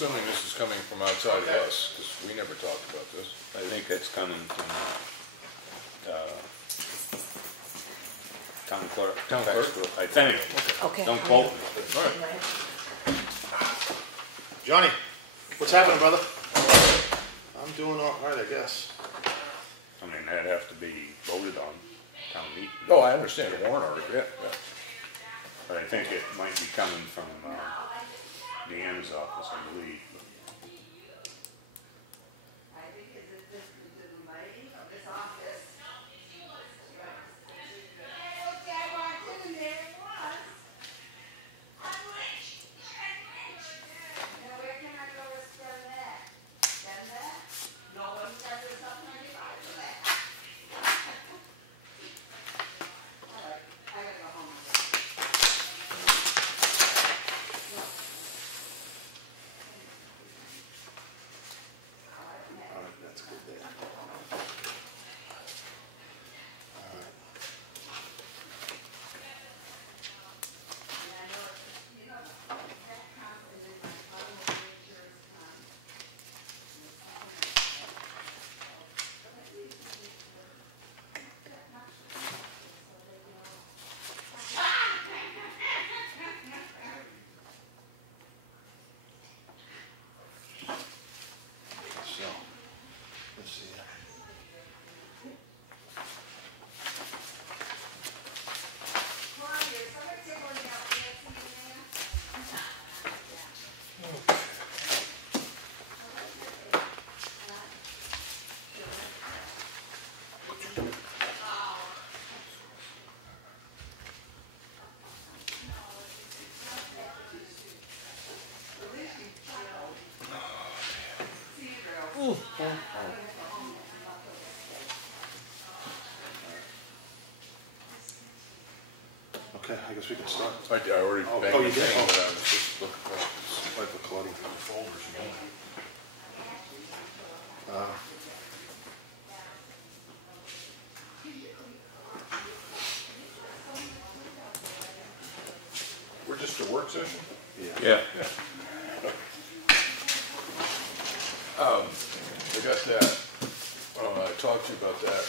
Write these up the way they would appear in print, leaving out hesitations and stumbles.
assuming this is coming from outside of us, because we never talked about this. I think it's coming from town clerk. Town clerk? I think. Okay. Don't quote me. All right. Johnny, what's happening, brother? I'm doing all right, I guess. I mean, that'd have to be voted on, town meeting. Oh, I understand the warrant article, yeah. But I think it might be coming from Deanna's office, I believe. Okay, I guess we can start. I already banked you the did? thing, Oh. but I was just looking for Wait for Claudia. folders. We're just a work session? Yeah. I got that. I talked to you about that.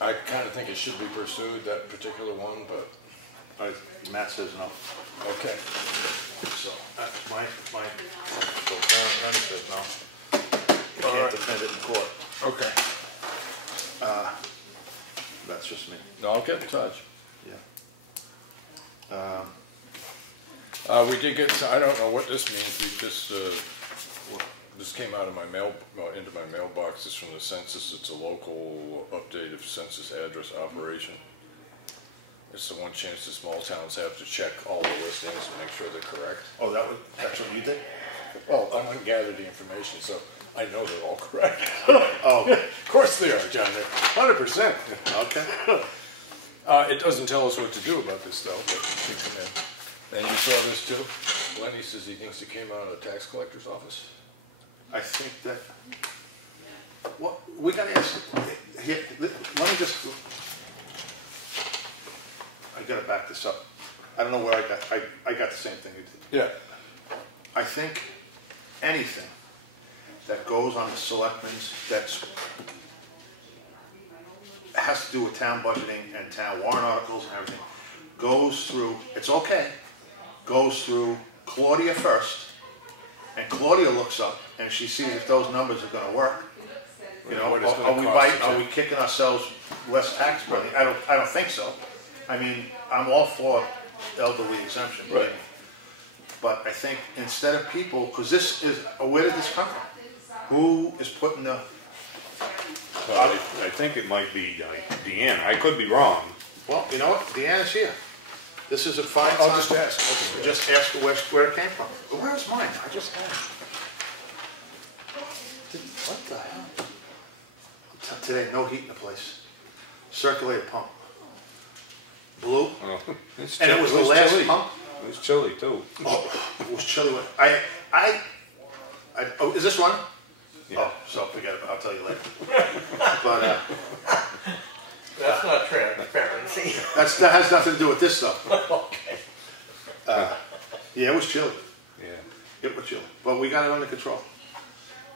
I kind of think it should be pursued, that particular one, but Matt says no. okay. So, that's my so Karen says no. You can't defend it in court. Okay. That's just me. No, I'll get in touch. Yeah. We did get, I don't know what this means, we just, this came out of my into my mailbox. It's from the census. It's a local update of census address operation. It's the one chance the small towns have to check all the listings and make sure they're correct. Oh, that's what you did? Well, I went and gathered the information, so I know they're all correct. Oh. Of course they are, John. 100%. Okay. It doesn't tell us what to do about this, though. But we come in. And you saw this, too? Lenny says he thinks it came out of the tax collector's office. I think that, what, we gotta ask, here, let me just, I gotta back this up. I don't know where I got the same thing you did. Yeah. I think anything that goes on the selectmen's, has to do with town budgeting and town warrant articles and everything, goes through, it's okay, goes through Claudia first, and Claudia looks up and she sees if those numbers are going to work. You know, are we kicking ourselves less tax money? I don't think so. I mean, I'm all for elderly exemption, right? But I think instead of people, because this is, where did this come from? Who is putting the? Well, I think it might be Deanna. I could be wrong. Well, you know what? Deanna's here. This is a fine I'll time. just ask. Just ask her where it came from. Where's mine? I just asked. What the hell? Today, no heat in the place. Circulator pump. Blue. Oh, And it was the last chilly. pump. It was chilly too. Oh, it was chilly. Oh, is this running? Yeah. Oh, so forget it. I'll tell you later. But that's not transparency. that has nothing to do with this stuff. Okay. Yeah, it was chilly. Yeah. It was chilly. But we got it under control.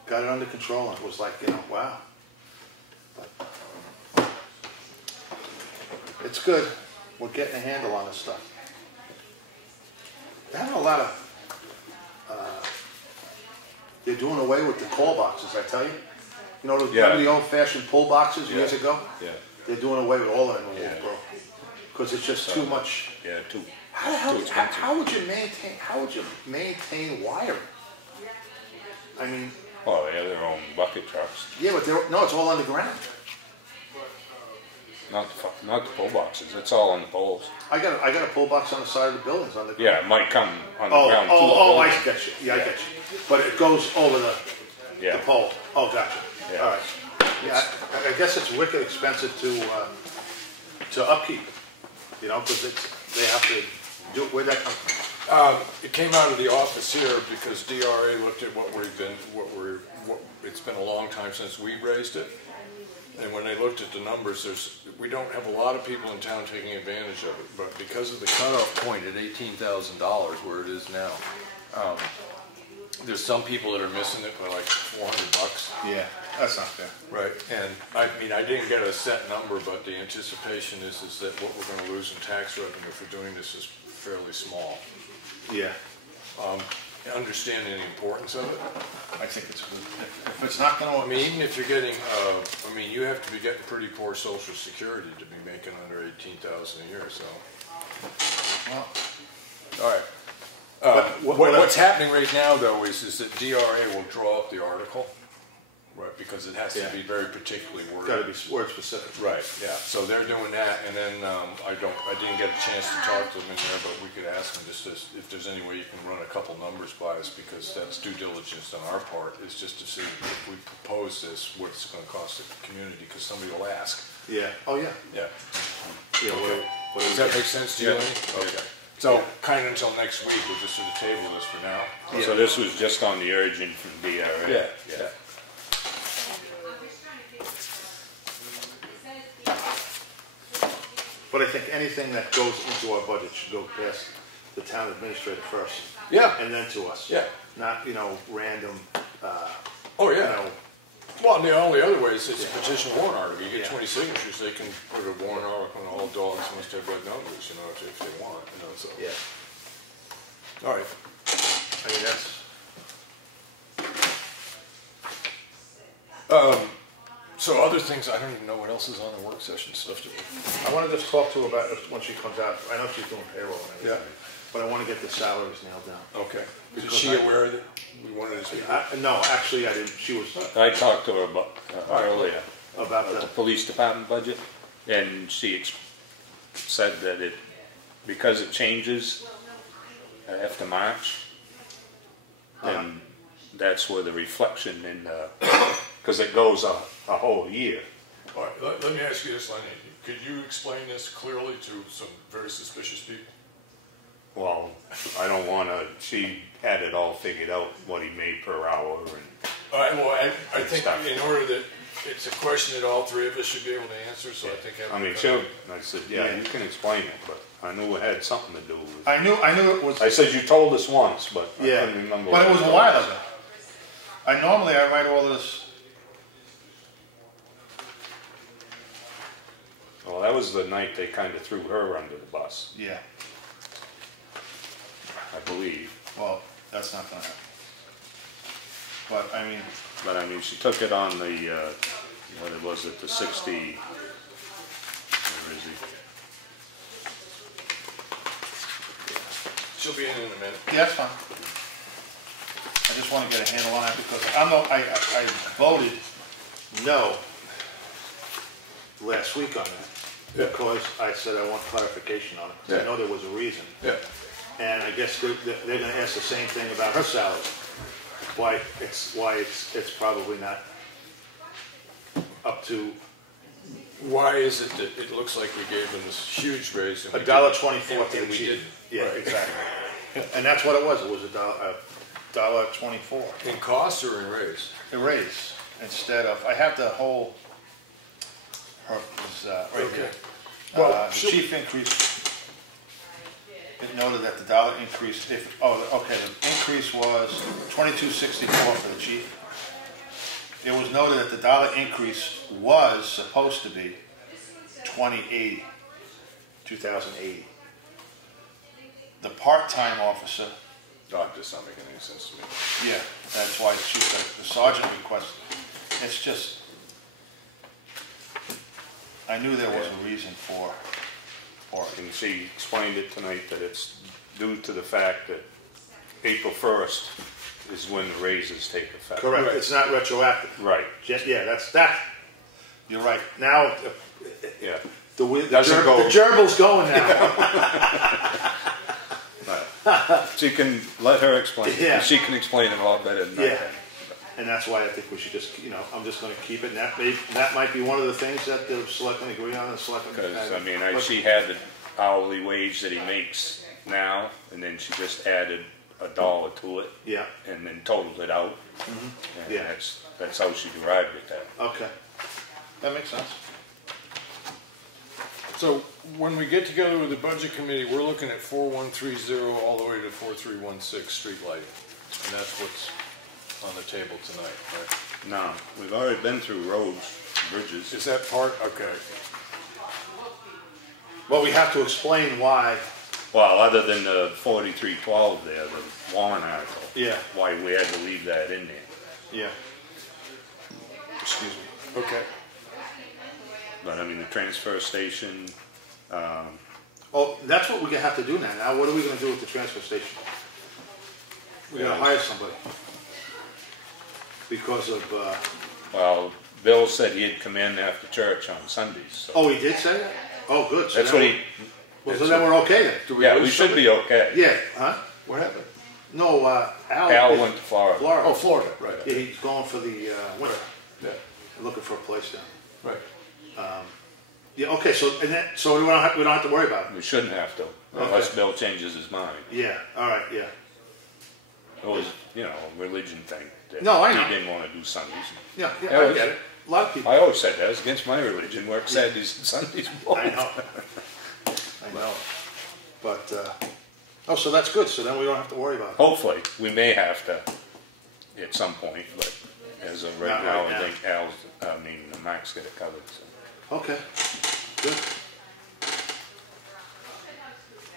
Got it under control, and it was like, wow. But it's good. We're getting a handle on this stuff. They're having a lot of, they're doing away with the call boxes, I tell you. You know, Yeah. the old-fashioned pull boxes years ago? Yeah. They're doing away with all of them in Yeah. Holbrook. Because it's just too much. Yeah, too. How the hell, Too expensive. how would you maintain wiring? I mean, Well, they have their own bucket trucks. yeah, but no, it's all underground. Not the pole boxes. It's all on the poles. I got a pull box on the side of the buildings on the. Yeah, it might come on the Oh, ground too. I get you. Yeah, I get you. But it goes over the Yeah. pole. Oh, gotcha. Yeah. All right. Yeah, I guess it's wicked expensive to upkeep. You know, because they have to do. Where'd that come from? It came out of the office here because DRA looked at it's been a long time since we raised it. And when they looked at the numbers, we don't have a lot of people in town taking advantage of it, but because of the cutoff point at $18,000 where it is now, there's some people that are missing it by like $400. Yeah, that's not fair. Right, and I mean, I didn't get a set number, but the anticipation is that what we're going to lose in tax revenue for doing this is fairly small. Yeah, Understanding the importance of it. I think it's good. If it's not going to, I mean, even if you're getting, you have to be getting pretty poor Social Security to be making under $18,000 a year. So, well, all right. What's happening right now, though, is that DRA will draw up the article, right? Because it has to be very particularly worded. got to be word specific. Right. Yeah. So they're doing that, and then I didn't get a chance to talk to them in there, but we could ask them just if there's any way you can run a couple numbers by us, because that's due diligence on our part. Is just to see if we propose this, what it's going to cost the community, because somebody will ask. Yeah. Oh yeah. Yeah. Yeah. Okay. Does that make sense to you, Lenny? Okay. So kind of until next week, we'll just sort of table this for now. Yeah. So this was just on the urging from DRA. Yeah. But I think anything that goes into our budget should go past the town administrator first. Yeah. And then to us. Yeah. Not, random, Oh yeah. you know, Well, and the only other way is it's a petition warrant article. You get Yeah. 20 signatures, they can put a warrant article on all dogs must have red numbers, if they want, so. yeah. All right. I mean, that's, So other things, I don't even know what else is on the work session stuff to do. I want to just talk to her about it when she comes out. I know she's doing payroll and everything. Yeah. But I want to get the salaries nailed down. Okay. Is Because she aware that we wanted to speak? No, actually, I didn't. She was I talked to her about earlier about the the, police department budget, and she said that because it changes after March, and that's where the reflection in because it goes a whole year. All right, let me ask you this, Lenny. Could you explain this clearly to some very suspicious people? Well, I don't want to. She had it all figured out what he made per hour, and All right, well, I think in order that it's a question that all three of us should be able to answer, so I think I said, yeah, you can explain it, but I knew it had something to do with. I knew it was. I said you told us once, but Yeah, I couldn't remember. but it what was a you while told us. ago. I write all this. Well, that was the night they kind of threw her under the bus, Yeah. I believe. Well, that's not gonna happen. But I mean, But I mean, she took it on the, what was it, the 60, where is he? she'll be in a minute. yeah, that's fine. I just want to get a handle on it because I voted no last week on that. Yeah. Because I said I want clarification on it. 'Cause I know there was a reason. Yeah. And I guess they're going to ask the same thing about her salary. Why it's probably not up to Why is it that it looks like we gave them this huge raise? and we $1.24 to and the we chief. didn't? Yeah, Right. exactly. And that's what it was. It was $1.24. In cost or in raise? A raise instead of I have the whole. Her was right Okay. here. Well, The she'll- chief increase it noted that the dollar increase, the increase was $22.64 for the chief. It was noted that the dollar increase was supposed to be $20.80. The part-time officer, That does not make any sense to me. yeah, that's why the chief, the sergeant requested. It's just, I knew there was a reason for it. And she explained it tonight that it's due to the fact that April 1st is when the raises take effect. Correct, it's not retroactive. Right. Yeah, that. You're right. Now, Yeah. the Doesn't go- gerbil's going now. She can let her explain. Yeah. She can explain it a lot better than I Yeah. can. And that's why I think we should just, I'm just going to keep it. And that might be one of the things that the selectmen agree on. The selectmen. Because she had the hourly wage that he makes now, and then she just added $1 to it. Yeah. And then totaled it out. And Yeah. that's how she derived it. That. Okay. That makes sense. So when we get together with the budget committee, we're looking at 4130 all the way to 4316 street lighting. And that's what's on the table tonight, right? No, we've already been through roads, bridges. Is that part? Okay. Well, we have to explain why. Well, other than the 4312 there, the warrant article. Yeah. Why we had to leave that in there. Yeah. Excuse me. Okay. But I mean, the transfer station, Oh, that's what we're going to have to do now. Now, what are we going to do with the transfer station? We're going to hire somebody. Because of, well, Bill said he'd come in after church on Sundays. So oh, he did say that? Oh, good. So that's then what he. Well, so then we're okay then. Yeah, we should be okay. Yeah, huh? What happened? No, Al went to Florida. Florida. Oh, Florida, right. Yeah, he's going for the winter. Yeah, Looking for a place down. right. Yeah, okay, so we don't have to worry about it. We shouldn't have to, unless Bill changes his mind. Yeah, all right, yeah. It was, a religion thing. That No, I know. He didn't want to do Sundays. Yeah, Yeah, I it get it. A lot of people. I always said that. It's against my religion. Work Saturdays and Sundays. I know. I know. But, so that's good. So then we don't have to worry about it. Hopefully, we may have to at some point, but as of right Not now, right I now. think Mac's got it covered. So. Okay, good.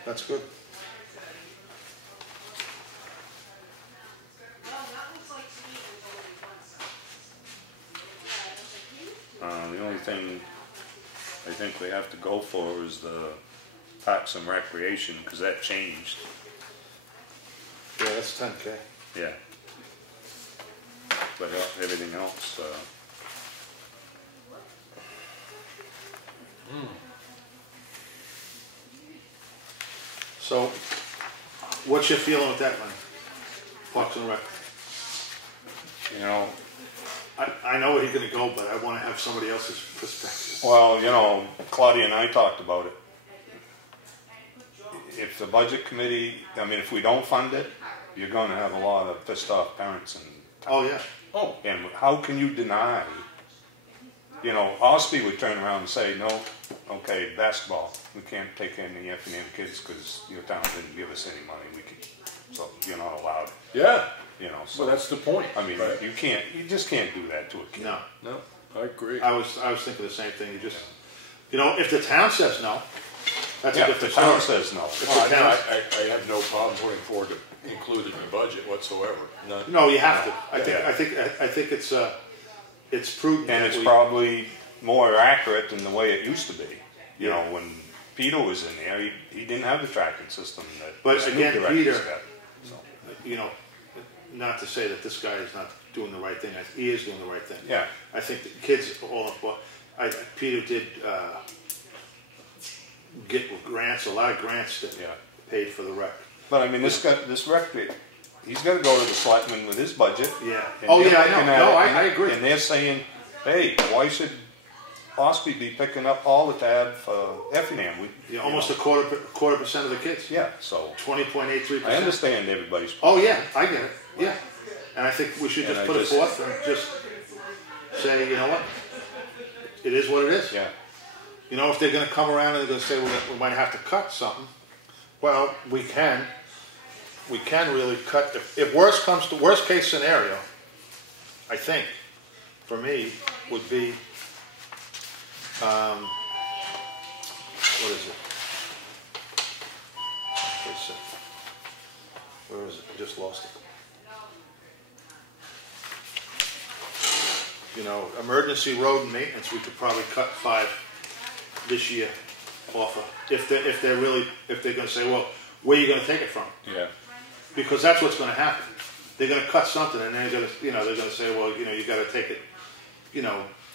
That's good. The only thing I think we have to go for is the Parks and Recreation, because that changed. Yeah, that's 10K. Yeah. But everything else, So, what's your feeling with that one? Parks and Rec. I know where he's going to go, but I want to have somebody else's perspective. well, Claudia and I talked about it. If the budget committee, if we don't fund it, you're going to have a lot of pissed off parents. Oh, yeah. Oh, And how can you deny, Espie would turn around and say, no, okay, basketball, we can't take any Effingham kids because your town didn't give us any money, so you're not allowed. yeah. So So that's the point. I mean, right. you just can't do that to a kid. No. No, I agree. I was thinking the same thing. You just, if the town says no, that's Yeah, a if the different town story. says no. Well, I have no problem putting forward to include it in the budget whatsoever. None. No, you have to. I Yeah. think it's prudent. And that it's we- probably more accurate than the way it used to be. Yeah. When Peter was in there, he didn't have the tracking system that But this new again, director's Peter- got. So, not to say that this guy is not doing the right thing. He is doing the right thing. yeah. I think the kids all. Peter did get grants, a lot of grants that Yeah. paid for the rec. But I mean, this rec, he's got to go to the selectmen with his budget. Yeah. And Oh, they're yeah, I looking know. at No, it, I agree. And they're saying, hey, why should Espie be picking up all the tab for Effingham? Almost a quarter percent of the kids. Yeah, so 20.83%. I understand everybody's. Oh yeah, I get it. Yeah, and I think we should And just I put it just- forth and just say, you know what, it is what it is. Yeah. If they're going to come around and they're going to say we might have to cut something, Well, we can really cut, if worst comes to, worst case scenario, I think, for me, would be, what is it? Where is it? I just lost it. You know, emergency road and maintenance, we could probably cut 5 this year off of, if they're gonna say, well, where are you gonna take it from? Yeah. Because that's what's gonna happen. They're gonna cut something and they're gonna, they're gonna say, well, you gotta take it,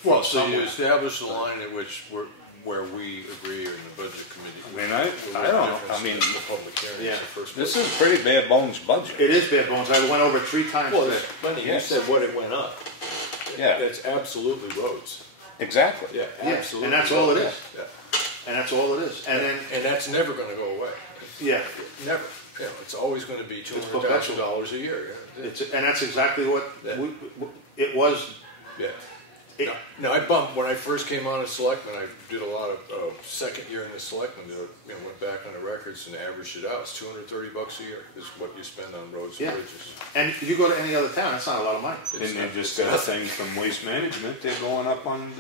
Well, from so you somewhere. establish the line at which where we agree in the budget committee. I mean, I don't, I mean, The public hearing Yeah. is the first this place. is a pretty bare bones budget. It is bare bones. I went over it 3 times Well, today. it's funny, you Yes. said what it went up. Yeah. It's absolutely roads. Exactly. Yeah, Yeah, absolutely. and that's all it is. Yeah. And that's all it is. And then, And that's never gonna go away. yeah, Never. You know, it's always gonna be $200,000 a year. Yeah. and that's exactly what it was. Yeah. It- Now, I bumped, when I first came on as selectman, I did a lot of, second year in the selectman, went back on the records and averaged it out. It's $230 a year is what you spend on roads and Yeah. bridges. And if you go to any other town, that's not a lot of money. And they just got a thing from Waste Management, they're going up on,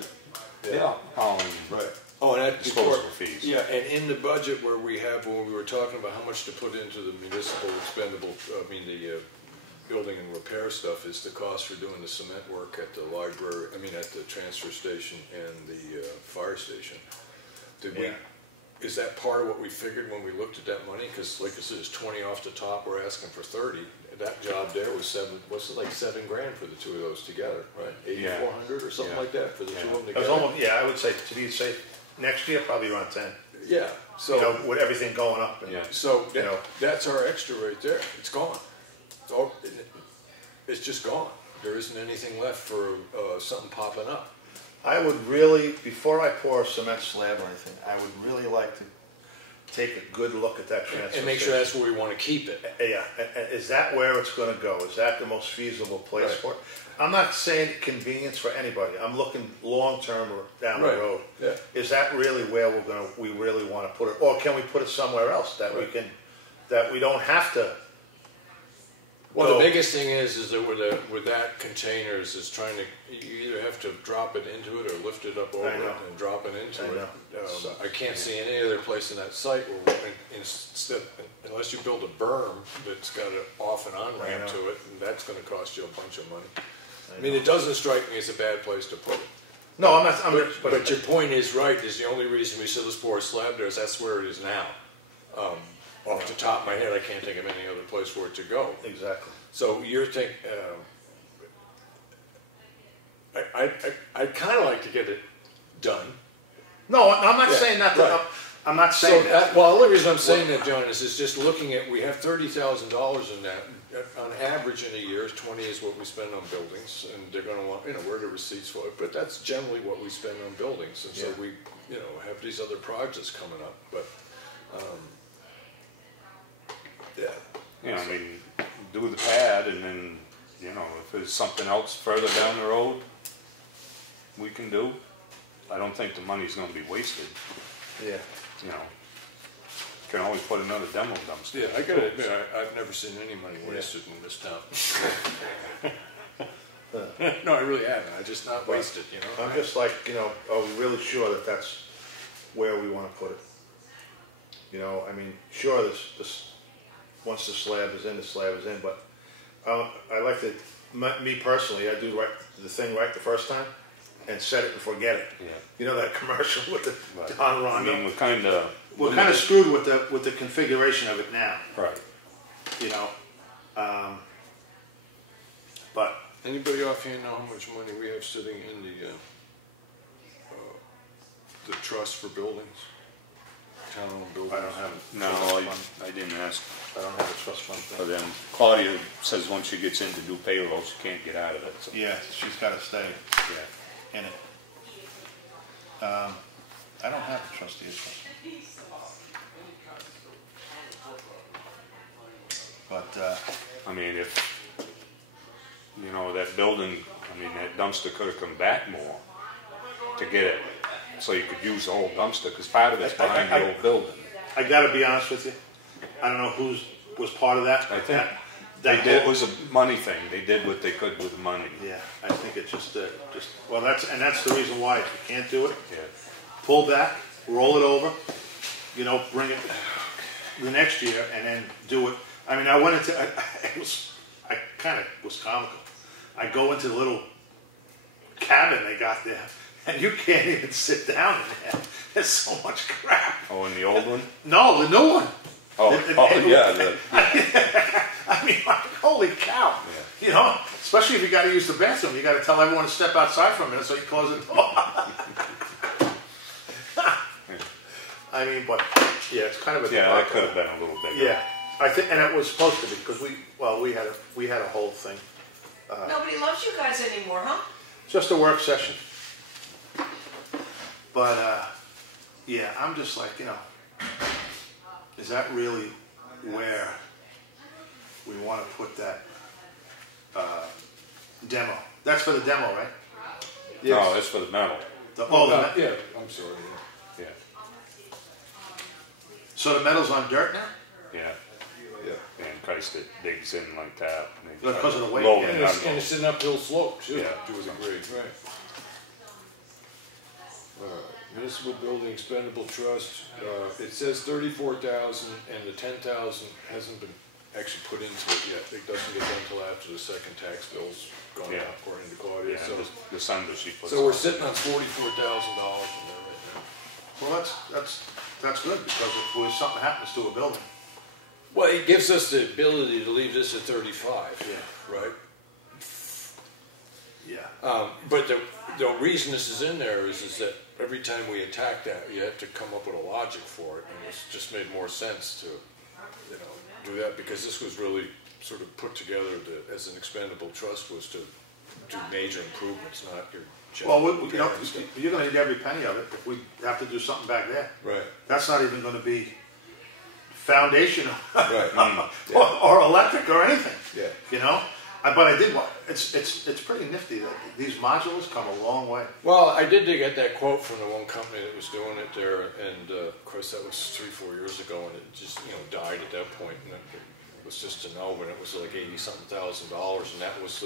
Right. Oh, and that before, disposal fees. yeah, and in the budget where we were talking about how much to put into the municipal expendable, the building and repair stuff is the cost for doing the cement work at the library, at the transfer station and the fire station. Yeah. Is that part of what we figured when we looked at that money? Because like I said, it's 20 off the top, we're asking for 30. That job there was $7 grand for the two of those together, right? 8,400 or something Yeah. like that for the two of them It was together. almost, I would say, to be safe, next year, probably around 10. Yeah, so. With everything going up. And, Yeah. So You know. that's our extra right there. It's gone. It's just gone. There isn't anything left for something popping up. I would really, before I pour a cement slab or anything, I would really like to take a good look at that transfer And make sure that's where we want to keep it. Yeah, is that where it's going to go? Is that the most feasible place Right. for it? I'm not saying convenience for anybody. I'm looking long term or down the Right. road. Yeah. Is that really where we really want to put it, or can we put it somewhere else that we Right. can, that we don't have to? Well, go- the biggest thing is that with that containers is trying to, you either have to drop it into it or lift it up over I it know. and drop it into I it. know. So- I can't see any other place in that site where, instead, unless you build a berm that's got an off and on ramp know. to it, and that's going to cost you a bunch of money. It doesn't strike me as a bad place to put it. No, I'm not. But your point is right, is the only reason we said let's pour a slab there is that's where it is now. Off the top of my head, I can't think of any other place for it to go. Exactly. So you're thinking, I'd kind of like to get it done. No, I'm not Yeah, saying that. To, right. I'm not So saying that. well, the only reason I'm saying that, John, is just looking at, we have $30,000 in that. On average in a year, 20 is what we spend on buildings, and they're going to want, where are the receipts for it? But that's generally what we spend on buildings, and so Yeah. we, have these other projects coming up. But yeah, Do the pad and then, if there's something else further down the road we can do, I don't think the money's gonna be wasted, Yeah. Can always put another demo dumpster. yeah, I got to admit, I've never seen any money wasted in this town. No, I really haven't. I just not wasted, I'm just like, are we really sure that that's where we want to put it? Sure, this once the slab is in, but I like to, me personally, I do the thing right the first time and set it and forget it. Yeah. You know that commercial with the Don Rondo? We're We're kind of screwed with the configuration of it now, right. But Anybody offhand know how much money we have sitting in the trust for buildings? Town-owned buildings? I don't have it. No, I didn't ask. I don't have a trust fund But thing. then Claudia says once she gets in to do payroll, she can't get out of it. So, Yeah, she's got to stay yeah. in it. I don't have a trustee's trust fund. But, If, that building, that dumpster could have come back more to get it, so you could use the whole dumpster, because part of it's behind the old building. I got to be honest with you, I don't know who was part of that. I think it was a money thing. They did what they could with the money. Yeah, I think it's just well, that's the reason why if you can't do it, Yeah. pull back, roll it over, you know, bring it the next year, and then do it. I mean, I went into I kind of was comical. I go into the little cabin they got there, and you can't even sit down in there. There's so much crap. Oh, in the old one? No, the new one. Oh, yeah. I mean, like, holy cow. Yeah. You know, especially if you got to use the bathroom, you got to tell everyone to step outside for a minute so you close the door. I mean, but yeah, it's kind of a Yeah, that could have been a little bigger. Yeah, I think, and it was supposed to be because we had a whole thing. Nobody loves you guys anymore, huh? Just a work session. But yeah, I'm just like, you know, is that really where we want to put that demo? That's for the demo, right? No, that's for the metal. Yeah, I'm sorry. Yeah. So the metal's on dirt now? Yeah. Yeah. And in case it digs in like that. Because of the weight, Low yeah. And it's an uphill slope too. Yeah. Due to the grade, right. Municipal Building Expendable Trust, it says 34,000 and the 10,000 hasn't been actually put into it yet. It doesn't get done until after the second tax bill's gone out, according to Claudia. Yeah, So, December she puts so we're on. sitting on $44,000 in there right now. Well, that's good because if something happens to a building, Well, it gives us the ability to leave this at 35. Yeah. Right? yeah, But the reason this is in there is that every time we attack that, you have to come up with a logic for it, and it's just made more sense to, you know, do that because this was really sort of put together as an expendable trust was to do major improvements, not your general well, you know, repair and stuff. you're going to need every penny of it if we have to do something back there. Right. That's not even going to be foundation Right. or electric or anything. Yeah. You know, but I did. It's pretty nifty that these modulars come a long way. Well, I did get that quote from the one company that was doing it there, and of course that was 3-4 years ago, and it just died at that point, and it was just a no, and it was like $80-something thousand, and that was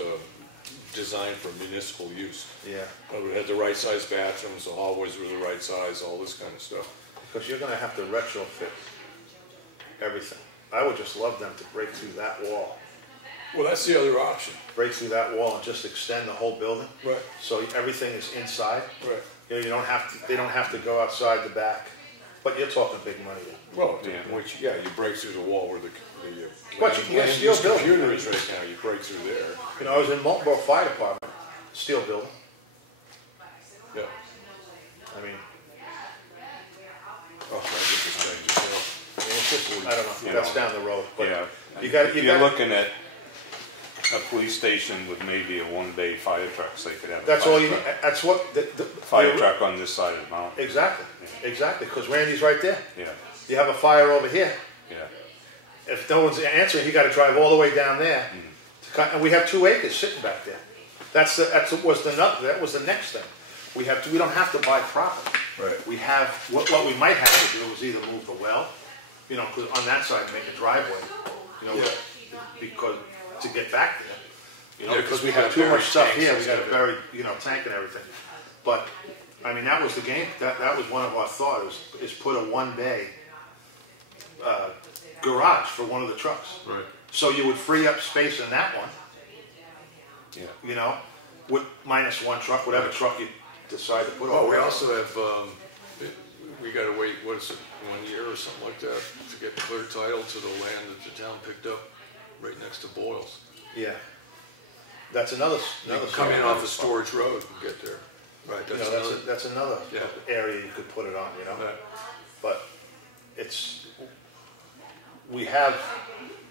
designed for municipal use. Yeah. But it had the right size bathrooms, the hallways were the right size, all this kind of stuff. Because you're going to have to retrofit everything. I would just love them to break through that wall. Well, that's the other option. Break through that wall and just extend the whole building. Right. So everything is inside. Right. You know, you don't have to. They don't have to go outside the back. But you're talking big money. Well, Yeah. which, you break through the wall where the But you can steel building. computer is right now. You break through there. You know, I was in Marlboro Fire Department, steel building. Yeah. I mean, Oh, I get this thing, yeah. I mean, it's just, I don't know. You That's know. down the road. But Yeah. you got. You're looking at a police station with maybe a one-bay fire truck, so they could have a That's fire all you need. truck. That's what the Fire truck on this side of the mountain. Exactly. Exactly. Because Randy's right there. Yeah, You have a fire over here. yeah. If no one's answering, you got to drive all the way down there. And we have 2 acres sitting back there. That was the next thing. We don't have to buy property. Right. We have what we might have to do is either move the well, you know, 'cause on that side make a driveway, you know, because to get back there, you know, Yeah, because 'cause we we have have too much buried stuff tanks here. and We got a stuff. buried, tank and everything. But I mean, that was the game. That was one of our thoughts is put a 1-bay garage for one of the trucks. Right. So you would free up space in that one, Yeah. you know, with minus one truck, whatever truck you decide to put on. Oh, we also have, we gotta wait, what is it, 1 year or something like that, to get clear title to the land that the town picked up right next to Boyle's. Yeah. That's another. You can come in off of Storage Road and get there. Right, You that's know, another. that's another Yeah. area you could put it on, you know. Right. But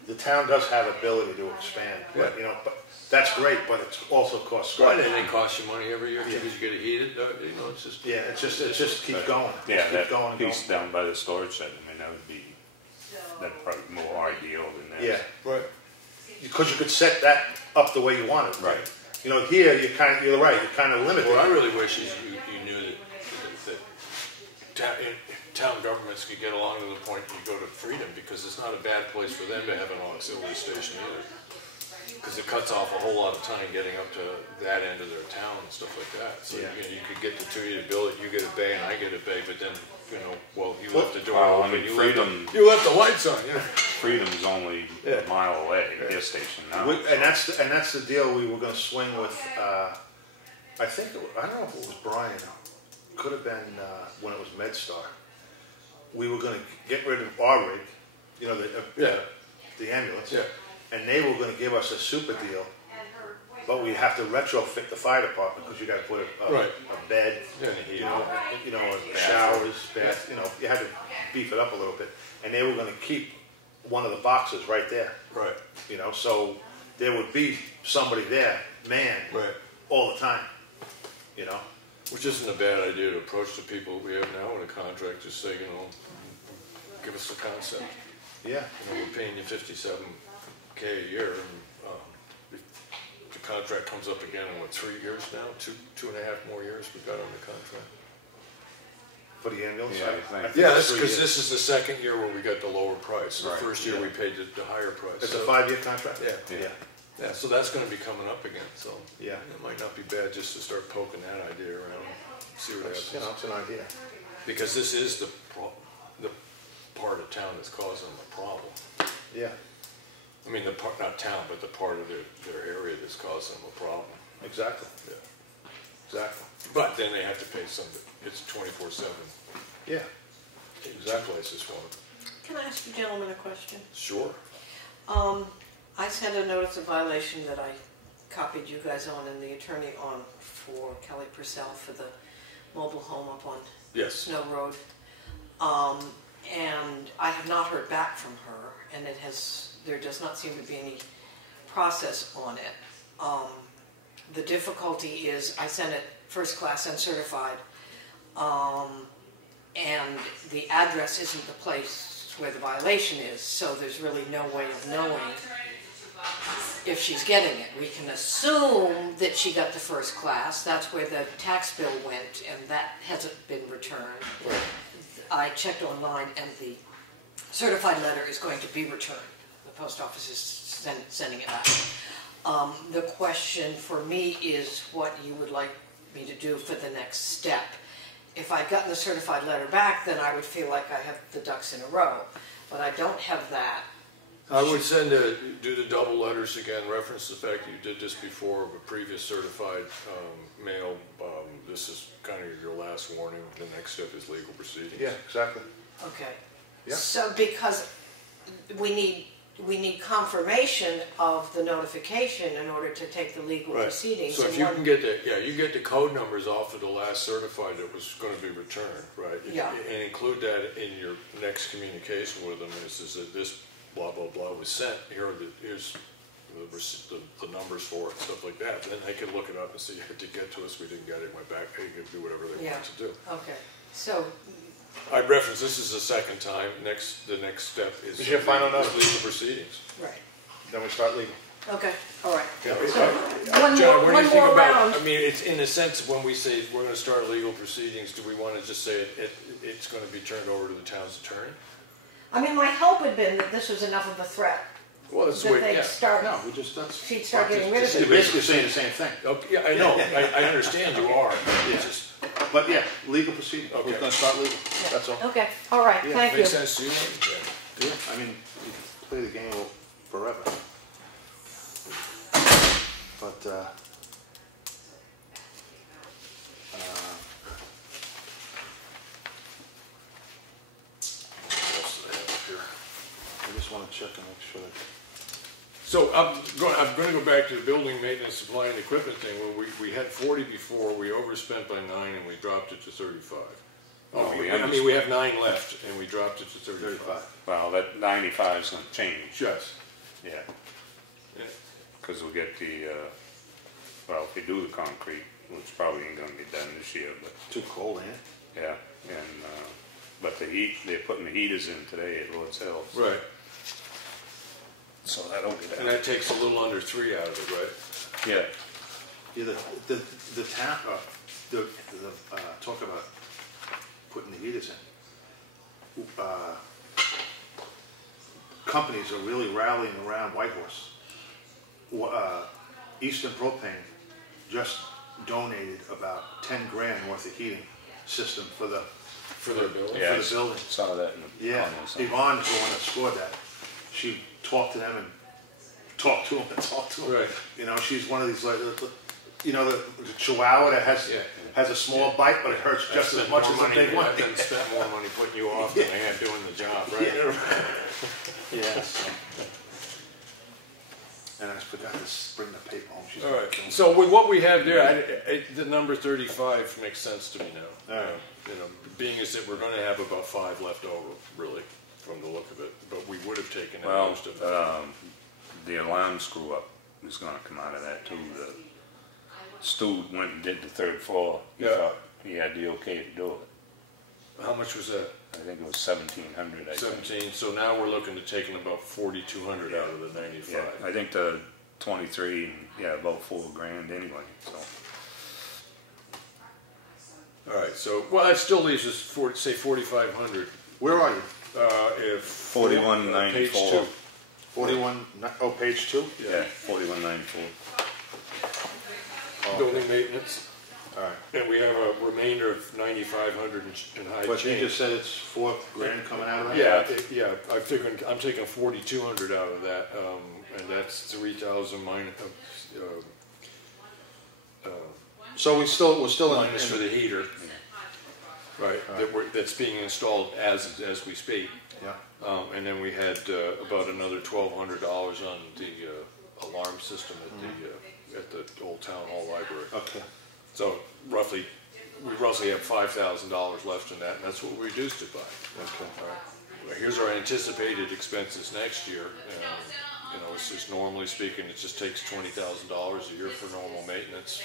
the town does have ability to expand, but Yeah. but that's great, but it's also costs. Right, and it costs you money every year Yeah. because you get it heated, it's just. Yeah, it's just keep going. Yeah, Just keep that going and going. piece down by the storage shed, I mean, that'd probably be more ideal than this. Yeah, Right. because you could set that up the way you want it. Right. You know, here you're right. You're kind of limited. What I really wish is you knew that town governments could get along to the point you go to Freedom, because it's not a bad place for them to have an auxiliary station either. Because it cuts off a whole lot of time getting up to that end of their town and stuff like that. So you could get the two, you build it, you get a bay and I get a bay, but then, well, you left the door open, you left the lights on, Freedom's only a mile away, gas station now. And that's the deal we were going to swing with. I don't know if it was Brian. Could have been when it was MedStar. We were going to get rid of our rig, the ambulance. Yeah. And they were going to give us a super deal, but we have to retrofit the fire department because you got to put a bed, showers, bath. You had to beef it up a little bit. And they were going to keep one of the boxes right there. Right. So there would be somebody there, all the time. Which isn't a bad idea to approach the people we have now in a contract. Just say, give us the concept. Yeah. We're paying you $57K a year, and the contract comes up again in 3 years now, two and a half more years we've got on the contract. For the ambulance? Yeah, I think. Yeah, that's because this is the second year where we got the lower price. The first year we paid the higher price. It's a 5-year contract? Yeah, so that's going to be coming up again. So yeah, it might not be bad just to start poking that idea around, see what happens. It's an idea. Because this is the part of town that's causing the problem. Yeah. I mean, not town, but the part of their area that's causing them a problem. Exactly. Yeah. Exactly. But then they have to pay something. It's 24/7. Yeah. Exactly. Places for them. Can I ask you gentlemen a question? Sure. I sent a notice of violation that I copied you guys on and the attorney on for Kelly Purcell for the mobile home up on Snow Road. And I have not heard back from her, and there does not seem to be any process on it. The difficulty is I sent it first class uncertified, and the address isn't the place where the violation is, so there's really no way of knowing if she's getting it. We can assume that she got the first class. That's where the tax bill went, and that hasn't been returned. Right. I checked online, and the certified letter is going to be returned. The post office is sending it back. The question for me is what you would like me to do for the next step. If I'd gotten the certified letter back, then I would feel like I have the ducks in a row. But I don't have that. I would do the double letters again, reference the fact that you did this before of a previous certified mail. This is kind of your last warning. The next step is legal proceedings. Yeah, exactly. Okay. Yeah. So because we need confirmation of the notification in order to take the legal proceedings. So if you can get the code numbers off of the last certified that was going to be returned, right? Yeah. And include that in your next communication with them. Is that this blah blah blah was sent? Here's the numbers for it, stuff like that. Then they can look it up and see it did get to us. We didn't get it. It went back. They can do whatever they want to do. Okay. So. I'd reference this is the second time. The next step is your final notice. Legal proceedings. Right. Then we start legal. Okay. All right. Yeah, John, what do you think about? I mean, it's in the sense when we say we're going to start legal proceedings. Do we want to just say it's going to be turned over to the town's attorney? I mean, my hope had been that this was enough of a threat. Well, that's that they'd start. No, she'd start getting rid of it. You're basically saying the same thing. Okay, yeah, I know. I understand you are. But yeah, legal proceeding. Okay. We're going to start legal. Yeah. That's all. Okay. All right. Yeah, Thank you. Makes sense to you? Yeah. I mean, you can play the game forever. But what else do I have up here? I just want to check and make sure that. So I'm going to go back to the building maintenance, supply, and equipment thing. When we had 40 before, we overspent by 9, and we dropped it to 35. We have 9 left, and we dropped it to 35. Well, that 95 is going to change. Yes. Yeah. Because we'll get the, if we do the concrete, which probably ain't going to be done this year, but. Too cold, ain't it? Yeah, and, but the heat, they're putting the heaters in today at Lord's Hill. Right. So that'll be done. And that takes a little under 3 out of it, right? Yeah. Yeah, the town, talk about putting the heaters in. companies are really rallying around Whitehorse. Eastern Propane just donated about 10 grand worth of heating system for the building. Yeah, for the building. Saw that in the Yeah, comments. Yvonne's the one that scored that. She talked to them and talked to them and talked to them. Right. You know, she's one of these, like, you know, the Chihuahua that has a small bite, but it hurts just as much as a big one. Then spent more money putting you off than they had doing the job, right? Yeah. So. And I forgot to bring the paper home. She's All right. So with what we have there, the number 35 makes sense to me now. All right. You know, being as that we're going to have about 5 left over, really, from the look of it, but we would have taken in Well, most of it. the alarm screw up is gonna come out of that too. Stu went and did the 3rd floor. He Yeah. thought he had the okay to do it. How much was that? I think it was 1,700, I think. 17. So now we're looking at taking about 4,200 out of the 95. Yeah, I think the 23, about 4 grand anyway, so. All right. So that still leaves us say 4,500. Where are you? If 4194. Page 2. 41, page 2? Yeah, 4194. Building maintenance. All right. And we have a remainder of 9,500 in high But you change. just said it's 4 grand coming out of that? Yeah. I figured I'm taking 4,200 out of that, and that's 3,000 minus. So we're still in. Minus for the heater, right? That's being installed as we speak. Yeah. And then we had about another $1,200 on the alarm system at the old town hall library. Okay. So we roughly have $5,000 left in that, and that's what we reduced it by. Okay. All right. Well, here's our anticipated expenses next year. You know, it's just normally speaking, it just takes $20,000 a year for normal maintenance.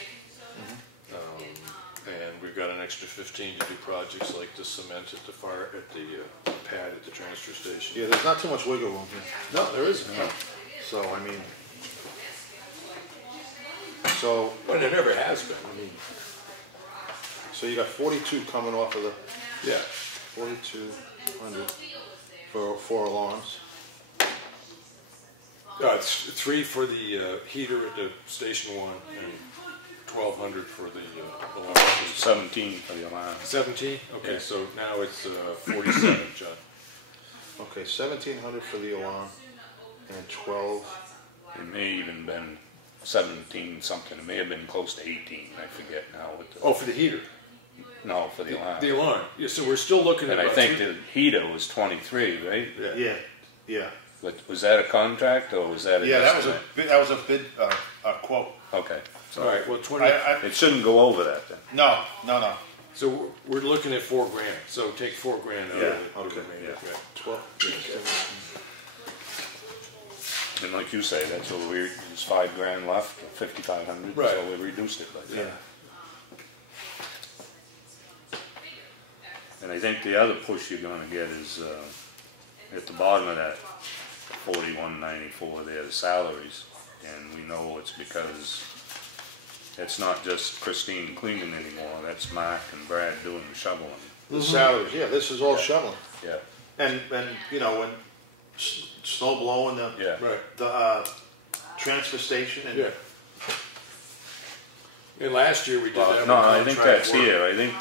And we've got an extra 15 to do projects like the cement at the pad at the transfer station. Yeah, there's not too much wiggle room here. No, there isn't. So, I mean, so But there never has been. I mean, so you got 42 coming off of the yeah. 4,200 for 4 alarms. It's 3 for the heater at the station 1 and 1,200 for the alarm. 17 for the alarm. 17? Okay, Yeah. so now it's 47, John. Okay, 1,700 for the alarm and 12. It may even been 17 something. It may have been close to 18. I forget now. Oh, for the heater? No, for the alarm. The alarm. Yeah, so we're still looking at And I about think the heater was 23, right? Yeah. But was that a contract or was that an Yeah, estimate? that was a bid quote. Okay. So All right, well, 20. it shouldn't go over that then. No. So we're looking at $4 grand. So take $4 grand out Yeah, of it. okay, Remainder, yeah. okay. 12. And like you say, that's what there's 5 grand left, 5,500. Right. So we reduced it by that. Yeah. And I think the other push you're going to get is at the bottom of that 4194 there, the salaries. And we know it's because it's not just Christine cleaning anymore. That's Mark and Brad doing the shoveling. The salaries, this is all shoveling. Yeah. And you know, when snow blowing the Right. the transfer station and Yeah. And last year we did that. No, with I think contract that's work. here. I think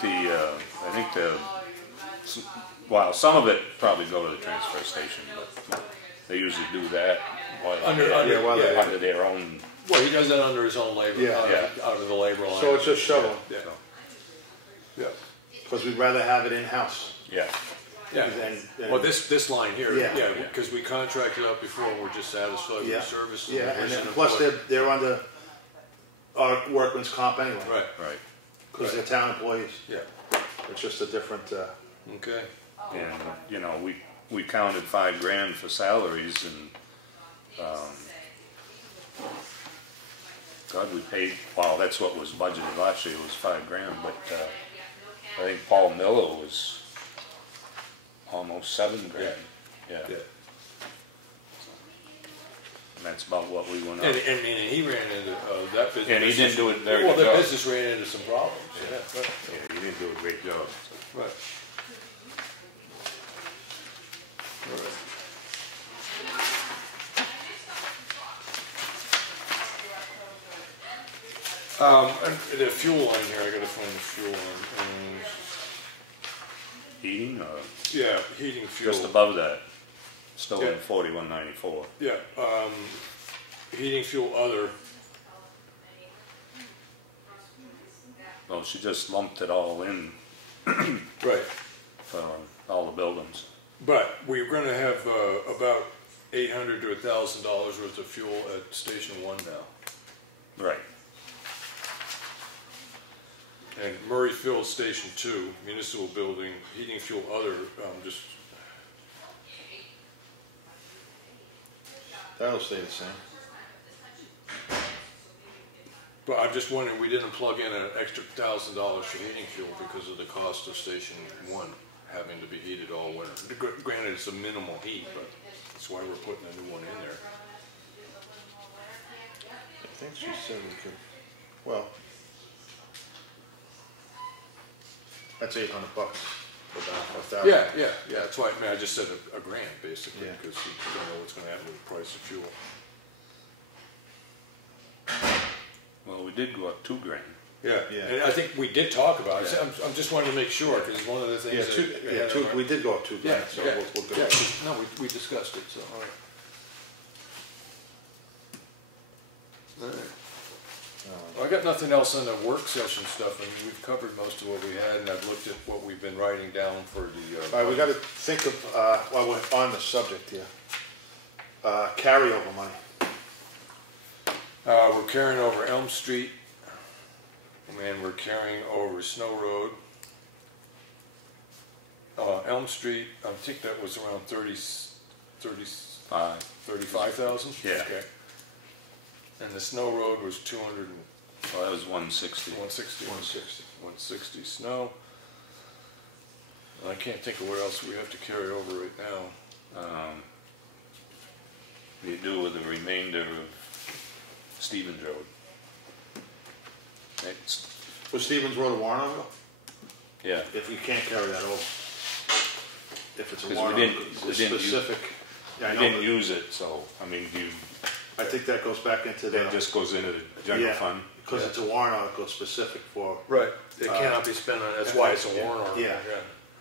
well, some of it probably go to the transfer station, but they usually do that while under their own. Well, he does that under his own labor. Yeah. Out of the labor line. so it's just shoveling Yeah. So, Yeah. because we'd rather have it in house. yeah. Yeah. than- Well, this line here, Yeah. because we contracted out before and we're just satisfied with the service. Yeah, and here's then an plus employee. they're under our workman's comp anyway. Right. Right. Because they're town employees. Yeah. It's just a different. Okay. And you know, we counted 5 grand for salaries, and God, we paid. Well, that's what was budgeted last year. It was 5 grand, but I think Paul Miller was almost 7 grand. Yeah. Yeah. And that's about what we went up. And he ran into that business. And he didn't do it very Well, good the job. business ran into some problems. Yeah. Right. Yeah, he didn't do a great job. Right. And the fuel line here, I gotta find the fuel line. Heating, or Yeah, heating fuel. just above that? Still Yeah. in 4194. Yeah, heating fuel other. Well, she just lumped it all in Right. for all the buildings. But we're gonna have about $800 to $1,000 worth of fuel at Station 1 now. Right. And Murrayfield Station 2, municipal building, heating fuel other, just, That'll stay the same. but I'm just wondering, we didn't plug in an extra $1,000 for heating fuel because of the cost of Station 1 having to be heated all winter. Granted, it's a minimal heat, but that's why we're putting a new one in there. I think she said we could, well, that's $800 for that, $1,000. Yeah, that's why, I mean, I just said a grand, basically, Yeah. because you don't know what's gonna happen with the price of fuel. Well, we did go up $2,000. Yeah, Yeah. and I think we did talk about it. Yeah. I'm just wanting to make sure, because one of the Yeah, things that... we did go up $2,000, Yeah, so yeah, we're good. yeah. No, we discussed it, so, all right. All right. Well, I got nothing else on the work session stuff. I mean, we've covered most of what we had, and I've looked at what we've been writing down for the... All right, we gotta think of, while we're on the subject here, carryover money. we're carrying over Elm Street, and we're carrying over Snow Road. Elm Street, I think that was around 35,000? Yeah. Okay. And the Snow Road was 200 and... Well, that was 160. 160 snow. I can't think of what else we have to carry over right now. You do with the remainder of Stevens Road. It's, Was Stevens Road a warrant article? yeah. If you can't carry that over. If it's a 'Cause we warrant didn't- article, we it's didn't use- specific. Yeah, I We know, didn't but use it, so, I mean, I think that goes back into the, that just goes into the general fund. because it's a warrant article, it's specific for, Right. It cannot be spent on, that's why it's a warrant article. yeah.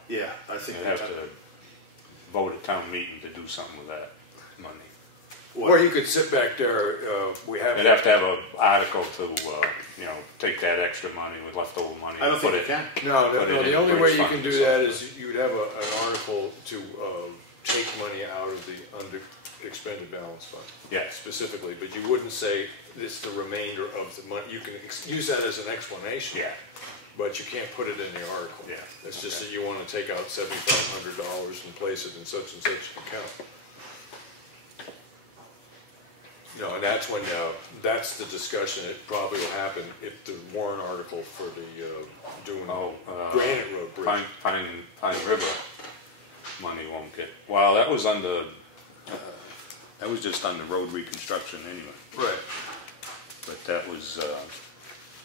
yeah, I think. You have to vote at town meeting to do something with that money. Or you could sit back there, we have... You'd have to have an article to, take that extra money with leftover money. I don't and think put you can. No, put it the in only bridge way you fund can or do something. that is you'd have an article to take money out of the expended balance fund. Yeah. Specifically, but you wouldn't say it's the remainder of the money. You can use that as an explanation. Yeah. But you can't put it in the article. Yeah, It's just okay. that you want to take out $7,500 and place it in such and such an account. No, and that's when, that's the discussion. It probably will happen if the warrant article for the, doing Granite Road Bridge. Pine River money won't get, well, that was under, that was just under road reconstruction anyway. Right. But that was,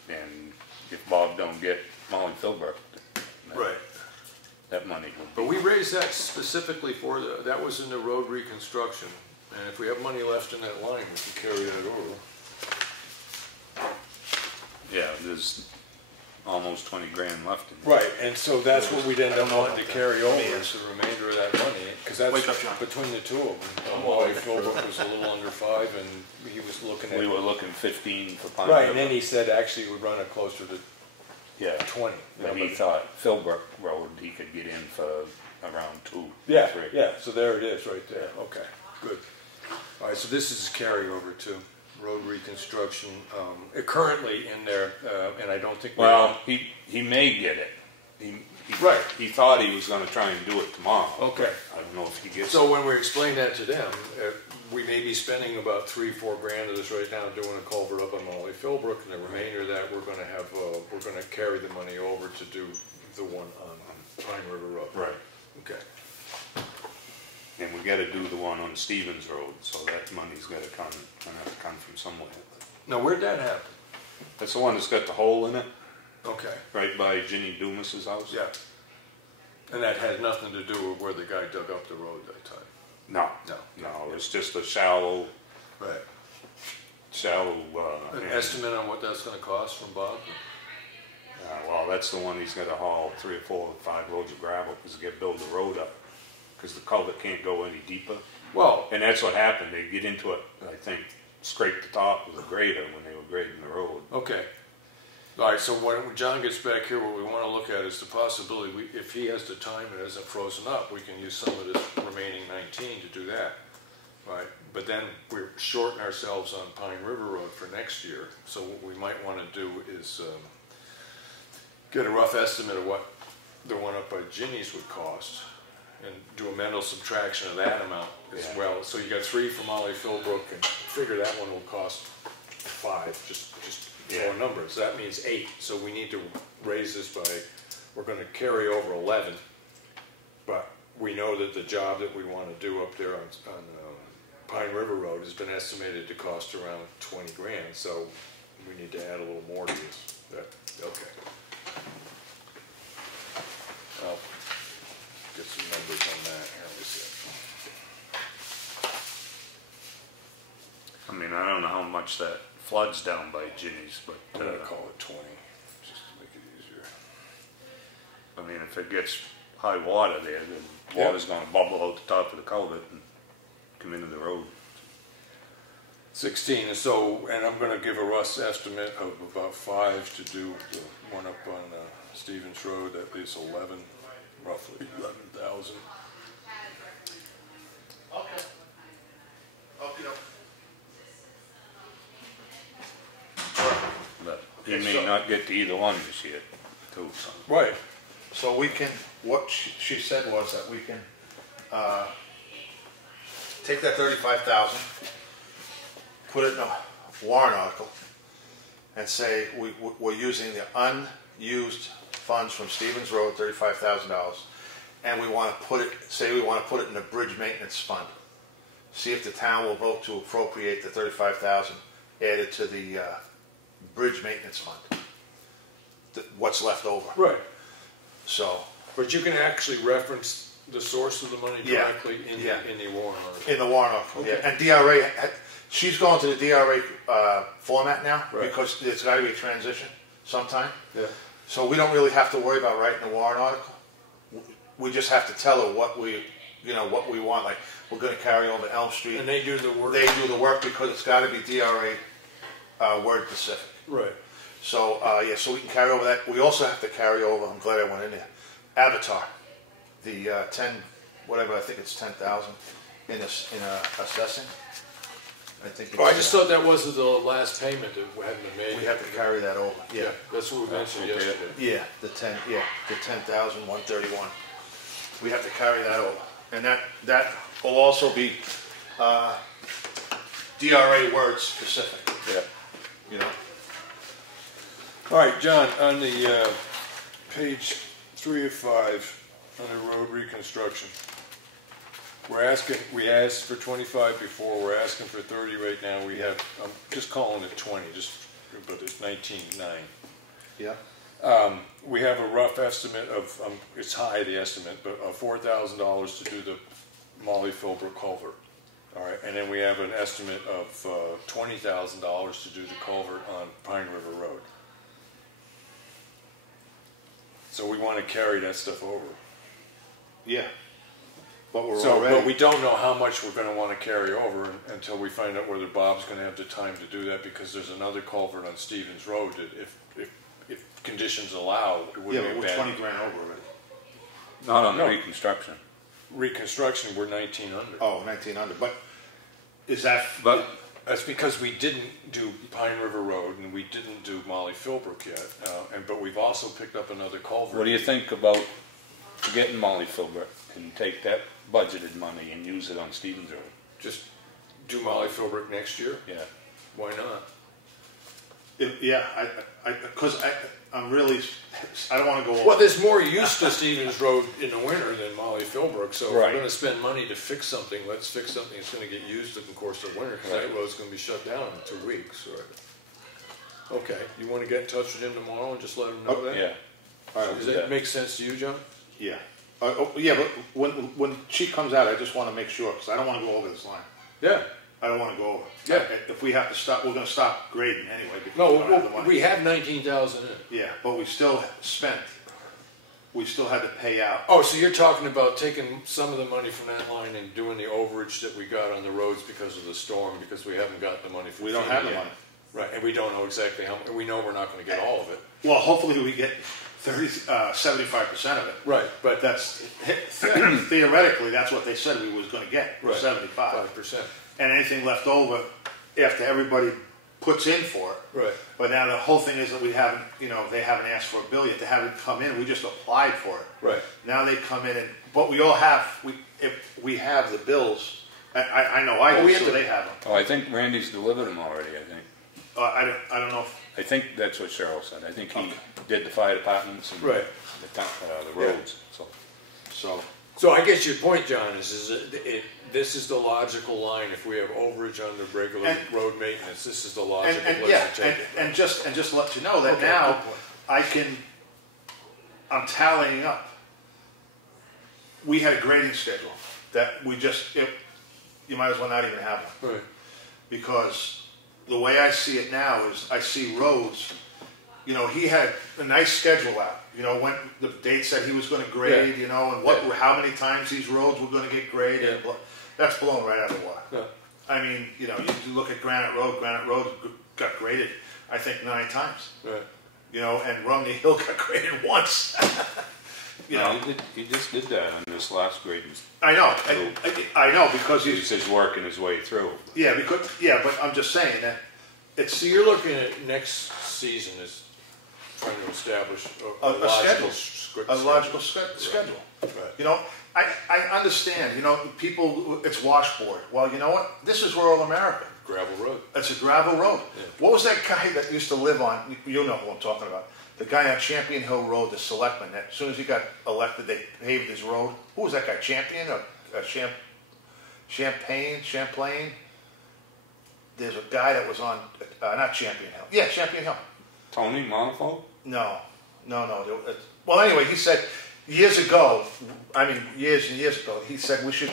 and if Bob don't get Molly Philbrook, Right. that money would But we raised that specifically for that was in the road reconstruction. And if we have money left in that line, we can carry that over. yeah, there's almost 20 grand left in it. Right, and so that's what we'd end up wanting to carry over, Yeah. is the remainder of that money. Because that's Wake up, John. between the two of them. Wally Philbrook was a little under 5, and he was looking at... We were looking 15 for Pine Right, River. and then he said actually it would run it closer to Yeah, 20. but he thought Philbrook Road, he could get in for around 2, Yeah, 3. yeah, so there it is, right there. Okay, good. All right, so this is carryover too, road reconstruction. Currently in there, and I don't think... Well, he may get it. Right. He thought he was gonna try and do it tomorrow. Okay. I don't know if he gets it. So when we explain that to them, we may be spending about $3-4 grand of this right now doing a culvert up on Molly Philbrook, and the remainder of that we're gonna have, we're gonna carry the money over to do the one on Pine River Road. Right. Okay. And we gotta do the one on Stevens Road, so that money's gonna have to come from somewhere. Now, where'd that happen? That's the one that's got the hole in it, Okay. right by Ginny Dumas's house? Yeah. And that had nothing to do with where the guy dug up the road that time? No. No. No, it's just a shallow Right. So, An estimate on what that's gonna cost from Bob? well, that's the one he's gonna haul 3 or 4 or 5 loads of gravel because to build the road up, because the culvert can't go any deeper. Well, And that's what happened. They get into it, I think, scraped the top with a grader when they were grading the road. okay. All right, so when John gets back here, what we want to look at is the possibility, if he has the time and it hasn't frozen up, we can use some of this remaining 19 to do that, right? But then we're shorting ourselves on Pine River Road for next year. So what we might want to do is get a rough estimate of what the one up by Ginny's would cost and do a mental subtraction of that amount as well. So you got 3 from Ollie Philbrook, and figure that one will cost 5, just four numbers. That means 8. So we need to raise this by, we're going to carry over 11, but we know that the job that we want to do up there on Pine River Road has been estimated to cost around 20 grand. So we need to add a little more to this. Okay. I'll get some numbers on that. Here, let me see. I mean, I don't know how much that floods down by Ginny's, but I'm going to call it 20, just to make it easier. I mean, if it gets high water there, the water's going to bubble out the top of the culvert and come into the road. 16, and so, and I'm going to give a rough estimate of about 5 to do the one up on Stevens Road. That leaves 11, roughly 11,000. Okay. Okay. But he may not get to either one this year, too. So. Right. So we can, what she said was that we can take that 35,000, put it in a warrant article, and say we're using the unused funds from Stevens Road, $35,000, and we want to put it, say we want to put it in a bridge maintenance fund. See if the town will vote to appropriate the 35,000 added to the bridge maintenance fund. What's left over. Right. So. But you can actually reference the source of the money directly in the warrant article. In the warrant article, Okay. yeah. And DRA, she's going to the DRA format now Right. because it's got to be a transition sometime. Yeah. So we don't really have to worry about writing a warrant article. We just have to tell her what we want. Like we're going to carry over Elm Street. And they do the work. They do the work because it's got to be DRA word specific. Right. So so we can carry over that. We also have to carry over. I'm glad I went in there. Avatar, the 10, whatever. I think it's 10,000 in assessing. I think. Oh, I just thought that wasn't the last payment that hadn't been made. We have to carry that over. Yeah, that's what we mentioned yesterday. Yeah, the 10,131. We have to carry that over, and that will also be DRA word specific. Yeah. You know. All right, John, on the page 3 of 5 under road reconstruction, we asked for 25 before, we're asking for 30 right now. We have, I'm just calling it 20, but it's 19.9. Yeah. We have a rough estimate of, it's high, the estimate, but $4,000 to do the Molly Philbrook culvert. All right, and then we have an estimate of $20,000 to do the culvert on Pine River Road. So we want to carry that stuff over. Yeah. But But we don't know how much we're going to want to carry over until we find out whether Bob's going to have the time to do that, because there's another culvert on Stevens Road that if conditions allow, it wouldn't be we're bad. 20 grand over already. Not on the reconstruction. Reconstruction, we're 1900. Oh, 1900. But is that? But That's because we didn't do Pine River Road and we didn't do Molly Philbrook yet, but we've also picked up another culvert. what do you think about getting Molly Philbrook and take that budgeted money and use it on Stevens Road? Just do Molly Philbrook next year? Yeah. Why not? Because I'm really, I don't want to go over. Well, there's more use to Stevens Road in the winter than Molly Philbrook, so if we're Right. going to spend money to fix something, let's fix something that's going to get used in the course of the winter, because that road's going to be shut down in 2 weeks. Right? Okay, you want to get in touch with him tomorrow and just let him know that? Yeah. All right, Does that make sense to you, John? yeah. Yeah, but when she comes out, I just want to make sure, because I don't want to go over this line. Yeah. I don't want to go over. Yeah. If we have to stop, we're going to stop grading anyway. Because No, we don't have the money. we have 19,000 in. Yeah, but we still spent. We still had to pay out. Oh, so you're talking about taking some of the money from that line and doing the overage that we got on the roads because of the storm, because we haven't got the money from We don't FEMA have the yet. money. Right, and we don't know exactly how, and we know we're not going to get all of it. Well, hopefully we get 75% of it. Right, but That's theoretically that's what they said we was going to get. Right. 75. 5%. And anything left over after everybody puts in for it. Right. But now the whole thing is that we haven't, they haven't asked for a bill yet. They haven't come in. We just applied for it. Right. Now they come in, but we all have. If we have the bills, I know I do, we have so to- they have them. Oh, I think Randy's delivered them already, I think. I don't know. I think that's what Cheryle said. I think he did the fire departments and Right. the roads, so. So I guess your point, John, is that this is the logical line. If we have overage on the regular road maintenance, this is the logical place to take it. And just to let you know that Okay, now good point. I'm tallying up. We had a grading schedule that you might as well not even have one. Right. Because the way I see it now is I see roads, he had a nice schedule out, when the date said he was going to grade, and how many times these roads were going to get graded. Yeah. That's blown right out of the water. Yeah. I mean, you look at Granite Road got graded, I think 9 times. Right. And Rumney Hill got graded once. He just did that on this last grading. I know, I know because He's working his way through. but I'm just saying that it's. So you're looking at next season as trying to establish a logical schedule. Right. I understand. People. It's washboard. Well, you know what? This is rural America. Gravel road. It's a gravel road. Yeah. What was that guy that used to live on? You know who I'm talking about. The guy on Champion Hill Road, the selectman. That as soon as he got elected, they paved his road. Who was that guy? Champion or Champlain? There's a guy that was on, not Champion Hill. Yeah, Champion Hill. Tony Monaco? No. Well, anyway, he said years and years ago, he said we should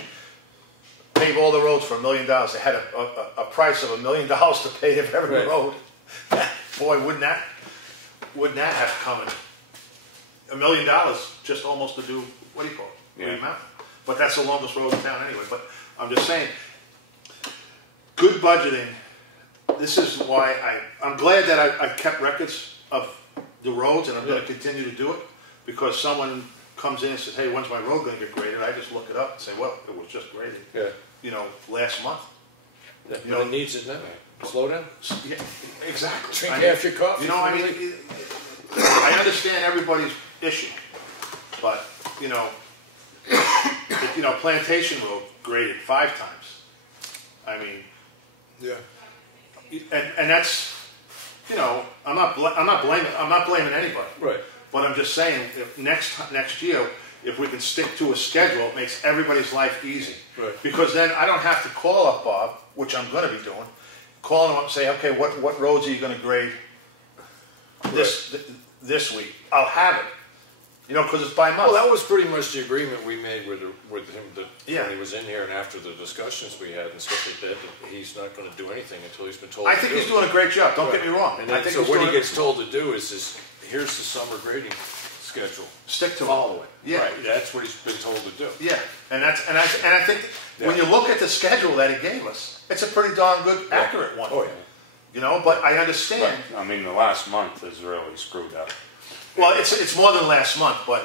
pave all the roads for $1 million. They had a price of $1 million to pave every Right. road. Boy, wouldn't that have come in? $1 million just almost to do, what do you call it? Yeah. Green Mountain. But that's the longest road in town anyway. But I'm just saying, good budgeting. This is why I'm glad that I kept records of the roads, and I'm going to continue to do it, because someone comes in and says, hey, when's my road going to get graded? I just look it up and say, well, it was just graded, Yeah. Last month. It needs it now. Slow down. Yeah, exactly. Drink half your coffee. I understand everybody's issue, but Plantation Road graded 5 times. I mean, Yeah. and that's, I'm not blaming anybody. Right. But I'm just saying, if next year, if we can stick to a schedule, it makes everybody's life easy. Right. Because then I don't have to call up Bob, which I'm going to be doing, calling him up and say, okay, what roads are you going to grade this week? I'll have it. Because it's by month. Well, that was pretty much the agreement we made with him Yeah. when he was in here, and after the discussions we had and stuff like that he's not going to do anything until he's been told I to think do he's it. doing a great job. Don't Right. get me wrong. And I then, think so he's what he doing gets told to do is here's the summer grading schedule. stick to Follow it. Yeah. Right. That's what he's been told to do. Yeah, and I think when you look at the schedule that he gave us, it's a pretty darn good, accurate one. Oh yeah. But I understand. I mean, the last month is really screwed up. Well, it's more than last month, but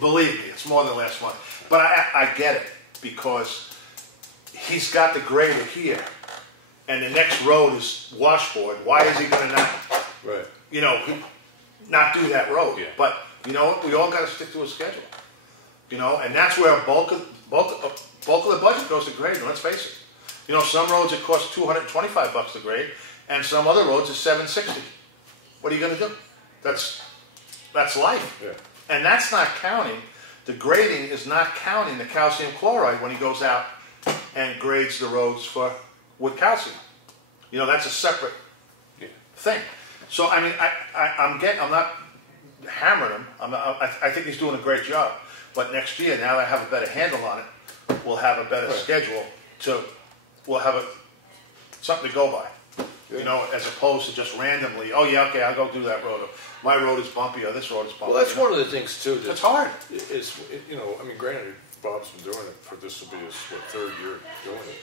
believe me, it's more than last month. But I get it, because he's got the grader here, and the next road is washboard. Why is he going to not, Right. not do that road? Yeah. But you know what? We all got to stick to a schedule. And that's where a bulk of the budget goes to grading. Let's face it. Some roads it costs $225 to grade, and some other roads is $760. What are you going to do? That's life. Yeah. And that's not counting, the grading is not counting the calcium chloride when he goes out and grades the roads with calcium. That's a separate thing. So, I mean, I'm not hammering him. I think he's doing a great job. But next year, now that I have a better handle on it, we'll have a better schedule to we'll have something to go by. You know, as opposed to just randomly, oh yeah, okay, I'll go do that road. Or, my road is bumpy, or this road is bumpy. Well, that's you know? one of the things too. It's hard. You know, I mean, granted, Bob's been doing it for this will be his third year doing it.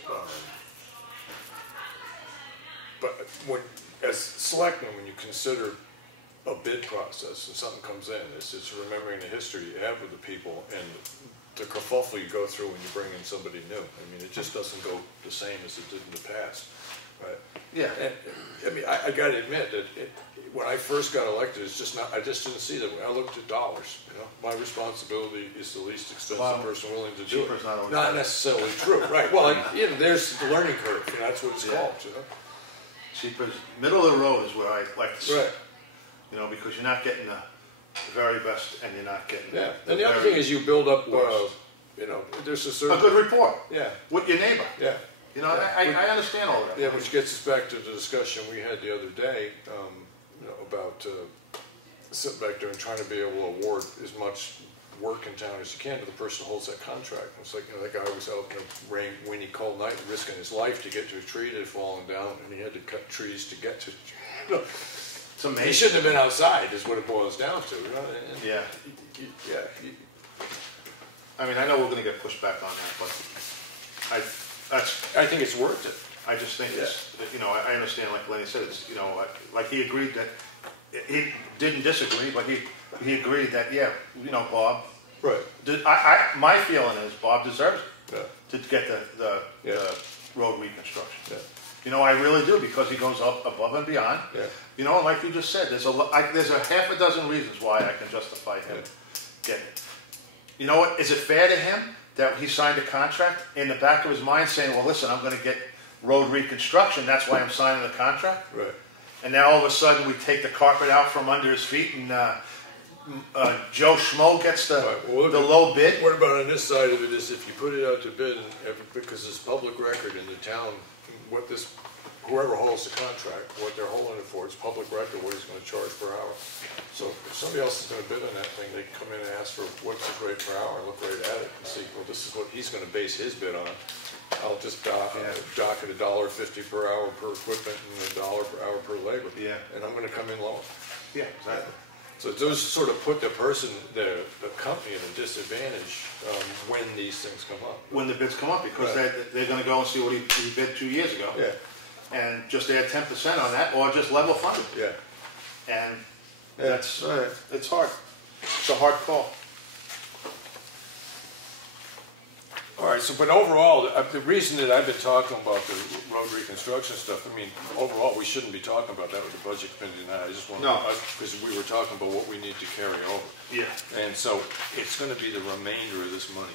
But as selectmen, when you consider a bid process and something comes in, it's remembering the history you have with the people and the kerfuffle you go through when you bring in somebody new. I mean, it just doesn't go the same as it did in the past, right? Yeah. And, I mean, I got to admit that when I first got elected, it's just not. I just didn't see that. I looked at dollars. You know, my responsibility is the least expensive person willing to do it. Not necessarily true, right? Well, you know, there's the learning curve. You know, that's what it's called. You know, Cheaper, middle of the road is where I like to see. right? You know, because you're not getting the very best, and you're not getting. Yeah. And the other thing is you build up. You know, there's a certain a good rapport. Yeah. With your neighbor. Yeah. You know, I understand all that. Yeah, which gets us back to the discussion we had the other day, you know, about sitting back there and trying to be able to award as much work in town as you can to the person who holds that contract. It's like, you know, that guy was out in a rain, windy, cold night, risking his life to get to a tree that had fallen down, and he had to cut trees to get to. You know, It's amazing. he shouldn't have been outside, is what it boils down to. You know? And Yeah. yeah. I mean, I know we're going to get pushed back on that, but I think it's worth it. I just think it's, you know, I understand, like Lenny said, it's, you know, like he agreed that, he didn't disagree, but he agreed that, yeah, you know, Bob. Right. My feeling is Bob deserves it to get the road reconstruction. Yeah. You know, I really do, because he goes up above and beyond. Yeah. You know, like you just said, there's a half a dozen reasons why I can justify him getting it. You know what? Is it fair to him that he signed a contract in the back of his mind saying, well, listen, I'm going to get road reconstruction, that's why I'm signing the contract? Right. And now all of a sudden we take the carpet out from under his feet and Joe Schmo gets the low bid? What about on this side of it is if you put it out to bid, and because it's public record in the town, whoever holds the contract, what they're holding it for, it's public record what he's going to charge per hour. So if somebody else is going to bid on that thing, they can come in and ask for what's the rate per hour, look right at it and see, well, this is what he's going to base his bid on. I'll just dock it $1.50 per hour per equipment and $1 per hour per labor. Yeah. And I'm going to come in lower. Yeah, exactly. So those sort of put the company at a disadvantage when these things come up. When the bids come up, because they're going to go and see what he bid 2 years ago. Yeah. And just add 10% on that, or just level fund it. Yeah. And that's, it's hard. It's a hard call. All right, so but overall, the reason that I've been talking about the road reconstruction stuff, I mean, overall, we shouldn't be talking about that with the budget committee tonight. I just want to, because we were talking about what we need to carry over. Yeah. And so it's going to be the remainder of this money.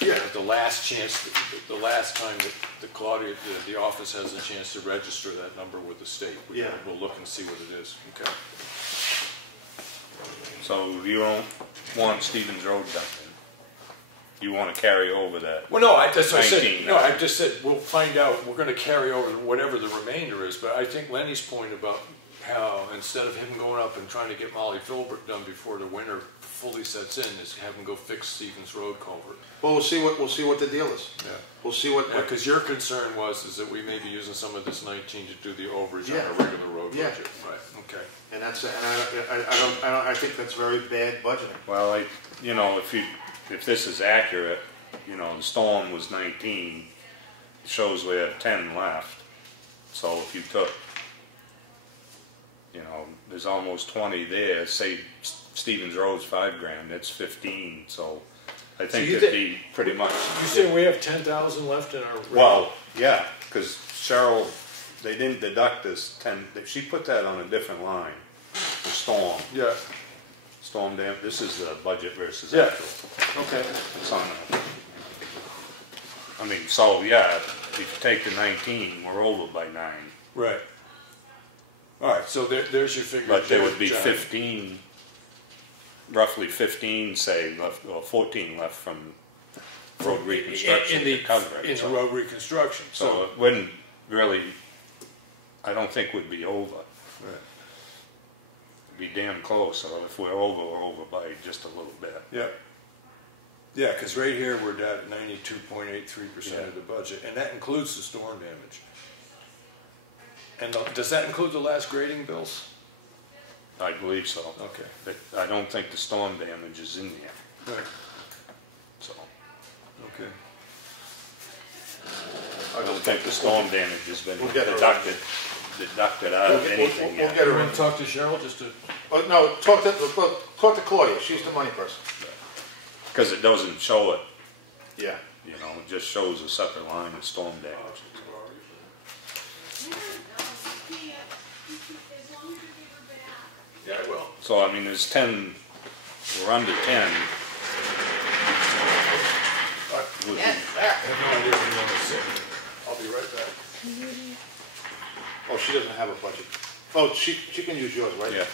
Yeah. The last chance, the last time that the Claudia, the office has a chance to register that number with the state. We'll look and see what it is. Okay. So you don't want Stevens Road done then? You want to carry over that? Well, no, that's what I said. 19, No, I just said we'll find out. We're going to carry over whatever the remainder is. But I think Lenny's point about how instead of him going up and trying to get Molly Philbrook done before the winter fully sets in, is have him go fix Stevens Road culvert. Well, we'll see what the deal is. Yeah. We'll see what. Because your concern is that we may be using some of this 19 to do the overage on a regular road budget. Right. Okay. And that's I think that's very bad budgeting. Well, you know, if this is accurate, you know, the storm was 19, it shows we have 10 left. So if you took, you know, there's almost 20 there, say Stevens Road's $5,000, that's 15, so I think it'd be pretty much. You saying we have 10,000 left in our. Well, yeah, because Cheryle, they didn't deduct this 10, she put that on a different line, the storm. Yeah. Storm dam, this is the budget versus actual. Okay. It's on I mean, so yeah, if you take the 19, we're over by 9. Right. All right, so there's your figure. But there would be 15, roughly 15, say, left, or 14 left from road reconstruction to cover it. In the road reconstruction. So it wouldn't really, I don't think would be over. Right. It'd be damn close, so if we're over by just a little bit. Yeah. Yeah, because right here we're at 92.83% of the budget, and that includes the storm damage. And does that include the last grading bills? I believe so. Okay. But I don't think the storm damage is in there, Right. so. Okay. I don't think the storm damage has been We'll get her deducted out of anything We'll yet. get You her want in. to talk to Cheryle just to? No, talk to Claudia, she's the money person. Because it doesn't show it, Yeah. you know, it just shows a separate line of storm damage. Yeah, I will. So, I mean, there's 10, we're under 10. Would be- Yes, I have no idea where you want to sit. I'll be right back. Oh, she doesn't have a budget. Oh, she can use yours, right? Yeah.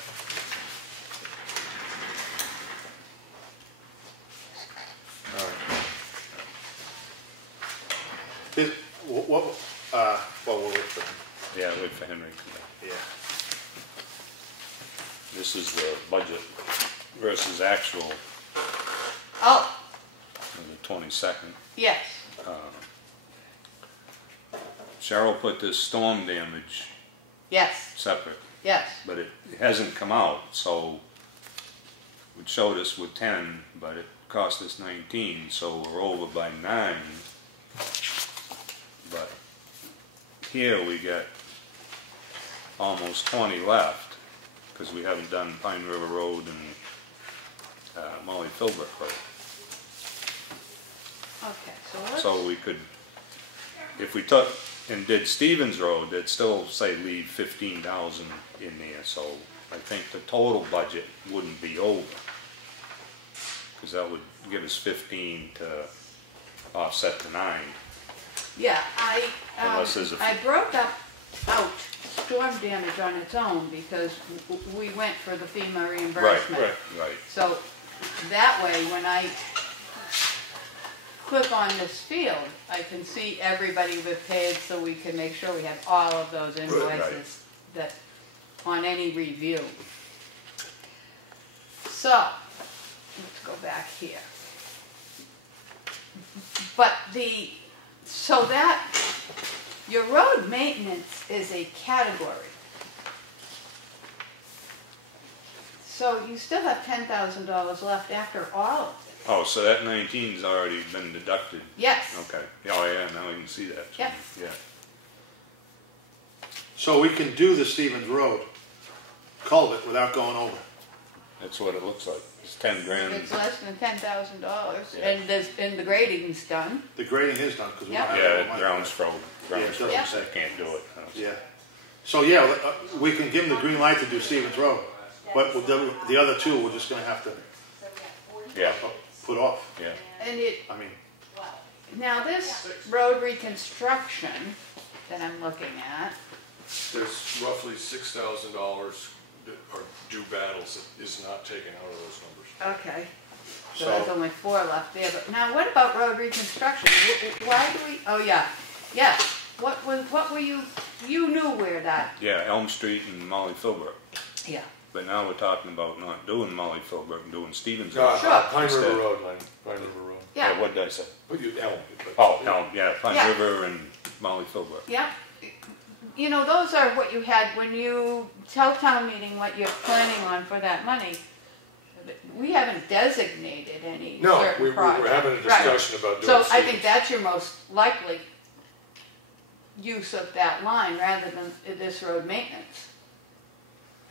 All right. Well, we'll wait for him. Yeah, wait for Henry. Yeah. This is the budget versus actual oh, on the 22nd. yes, Cheryle put this storm damage yes, separate, yes. but it hasn't come out, so it showed us with 10, but it cost us 19, so we're over by 9. But here we got almost 20 left, because we haven't done Pine River Road and Molly Philbrook Road. Okay, so let's, So we could, if we took and did Stevens Road, they'd still say leave 15,000 in there, so I think the total budget wouldn't be over. Because that would give us 15 to offset the 9. yeah, Unless there's a- I broke out storm damage on its own because we went for the FEMA reimbursement. Right. So that way, when I click on this field, I can see everybody we've paid, so we can make sure we have all of those invoices that on any review. So let's go back here. But so that your road maintenance is a category. So you still have $10,000 left after all of this. Oh, so that 19's already been deducted? Yes. Okay. Oh, yeah, now I can see that. Yep. Yeah. So we can do the Stevens Road culvert without going over. That's what it looks like. It's 10 grand. It's less than $10,000, Yeah. and the grading's done. The grading is done, because we don't Yeah. have that Yeah, money. ground's frozen. Ground's Yeah, it frozen, doesn't so can't do it. Yeah. So, yeah, we can give them the green light to do Stevens Road, but the other two, we're just gonna have to Yeah, put off. yeah. And I mean, now this road reconstruction that I'm looking at, There's roughly $6,000 that are due battles that is not taken out of those numbers. okay, so So- there's only 4 left there, but now what about road reconstruction? Why do we, oh yeah, yes, what were you knew where that, Yeah, Elm Street and Molly Philbrook. yeah. But now we're talking about not doing Molly Philbrook and doing Stevens No, Road. Sure. Pine River Instead. Road, Pine River Road. Yeah, What did I say? But you, Elm. Oh, Elm, yeah, Pine Yeah. River and Molly Philbrook. yeah. You know, those are what you had when you tell town meeting what you're planning on for that money. We haven't designated any No, certain we're project. having a Right. discussion about doing So I Stevens. think that's your most likely use of that line rather than this road maintenance.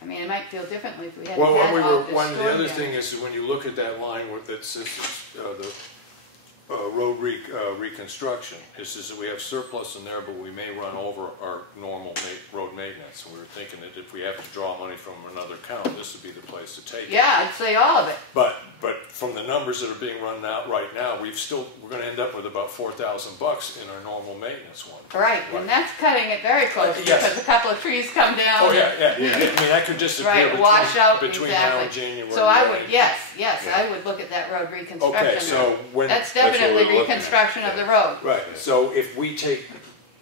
I mean, it might feel differently if we hadn't Well, had all this storm the other damage. thing is when you look at that line that says the road reconstruction, it says that we have surplus in there, but we may run over our normal road maintenance. And we were thinking that if we have to draw money from another account, this would be the place to take it. Yeah, I'd say all of it. But from the numbers that are being run out right now, we're going to end up with about $4,000 in our normal maintenance one. Right, and that's cutting it very close Yes. because a couple of trees come down. Oh yeah. I mean, that could disappear Right, wash out, between exactly. now and January. So I would, right? yes, Yeah. I would look at that road reconstruction. Okay, so when That's what definitely we're looking at. reconstruction of the road. right, so if we take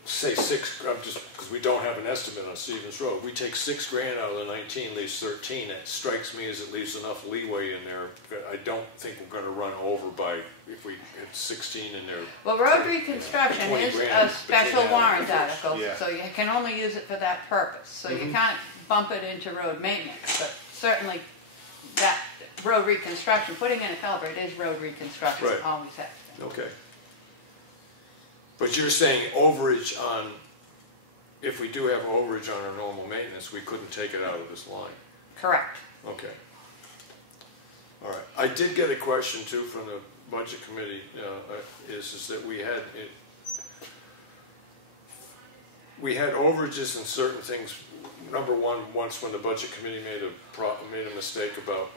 say because we don't have an estimate on Stevens Road, we take $6,000 out of the 19, leaves 13. That strikes me as it leaves enough leeway in there. I don't think we're going to run over by if we had 16 in there. Well, road reconstruction is a special warrant article, Yeah. so you can only use it for that purpose. So you can't bump it into road maintenance, but certainly that road reconstruction, putting in a culvert is road reconstruction, Right. always has been. Okay. But you're saying overage on, if we do have overage on our normal maintenance, we couldn't take it out of this line? Correct. Okay. All right. I did get a question too from the budget committee, is that we had overages in certain things. Number one, once when the budget committee made a mistake about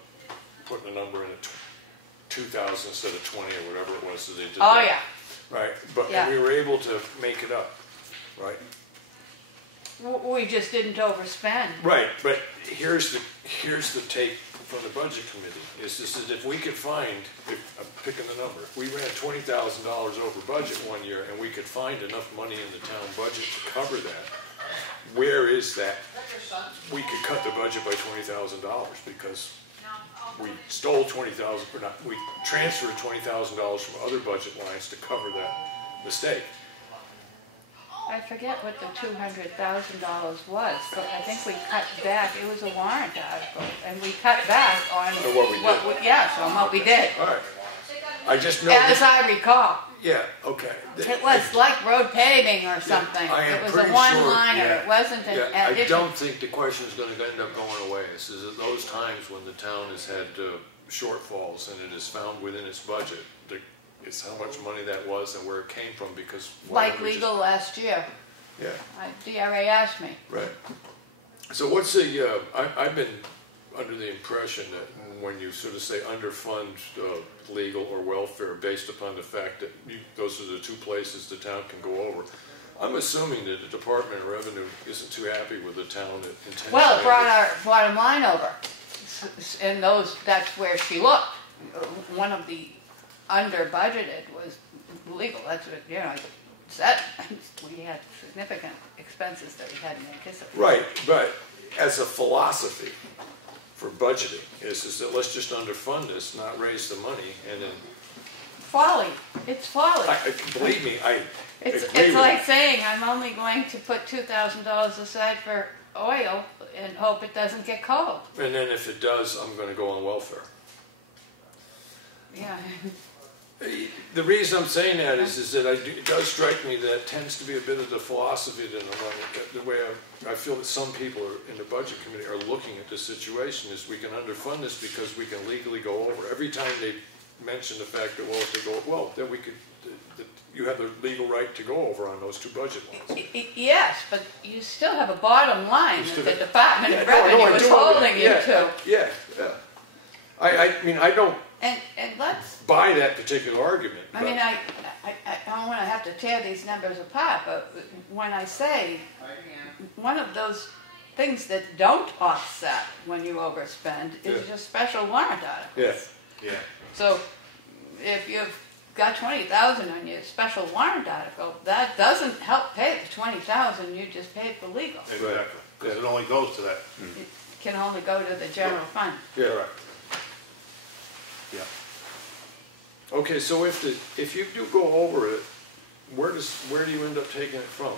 putting a number in at 2,000 instead of 20 or whatever it was, so they did Oh, that. yeah. Right, but Yeah. we were able to make it up, right? We just didn't overspend. Right, but here's the take from the budget committee, is that if we could find, I'm picking the number, if we ran $20,000 over budget one year and we could find enough money in the town budget to cover that, where is that? We could cut the budget by $20,000 because we stole $20,000, or not, we transferred $20,000 from other budget lines to cover that mistake. I forget what the $200,000 was, but I think we cut back. It was a warrant article, and we cut back on On what we did. yes, on what we did. All right. I just know. As I recall, Yeah, okay. it was like road paving or something. I am It was pretty a sure, one-liner. yeah. It wasn't an Yeah, I addition. don't think the question is going to end up going away. This is at those times when the town has had shortfalls and it is found within its budget. It's how much money that was and where it came from because. Like legal last year. Yeah. DRA asked me. Right. So what's the, I've been under the impression that when you sort of say underfund legal or welfare based upon the fact that those are the two places the town can go over, I'm assuming that the Department of Revenue isn't too happy with the town that intentionally. Well, it brought our bottom line over. And that's where she looked. One of the under budgeted was legal. That's what, said. We had significant expenses that we hadn't anticipated. Right, but as a philosophy for budgeting is that let's just underfund this, not raise the money, and then. Folly. It's folly. Believe me, I It's agree with like you. saying I'm only going to put $2,000 aside for oil and hope it doesn't get cold. And then if it does, I'm going to go on welfare. Yeah. The reason I'm saying that is that it does strike me that tends to be a bit of the philosophy that the way I feel that some people in the budget committee are looking at this situation is we can underfund this because we can legally go over. Every time they mention the fact that, then we could, you have the legal right to go over on those two budget lines. Yes, but you still have a bottom line that the Department of Yeah, no, Revenue I is do. holding you Yeah, to. Yeah. I mean, I don't And let's, buy that particular argument. I mean, I don't want to have to tear these numbers apart, but when I say one of those things that don't offset when you overspend is your special warrant articles. Yeah. So if you've got $20,000 on your special warrant article, that doesn't help pay the $20,000 you just paid for legal. Exactly, because it only goes to that. It can only go to the general fund. Yeah. Right. Yeah. Okay, so if you do go over it, where do you end up taking it from?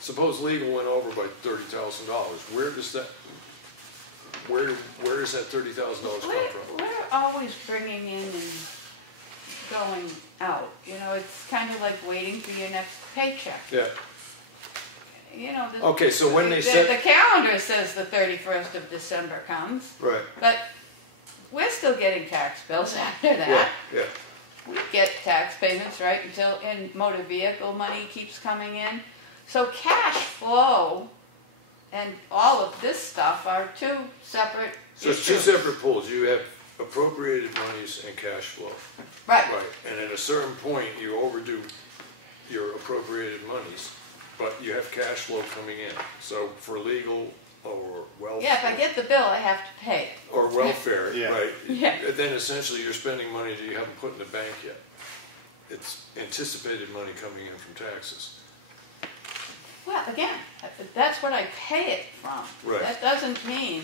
Suppose legal went over by $30,000. Where does that $30,000 come from? We're always bringing in and going out. It's kind of like waiting for your next paycheck. Yeah. Okay, so when they the calendar says the 31st of December comes, Right. but we're still getting tax bills after that. Yeah. We get tax payments right and motor vehicle money keeps coming in. So cash flow and all of this stuff are two separate So it's two issues. separate pools. You have appropriated monies and cash flow. Right. Right. And at a certain point, you overdo your appropriated monies, but you have cash flow coming in. So for legal or welfare. Yeah, if I get the bill, I have to pay it. Or welfare, Yeah. right? Yeah. Then essentially you're spending money that you haven't put in the bank yet. It's anticipated money coming in from taxes. Well, again, that's what I pay it from. Right. That doesn't mean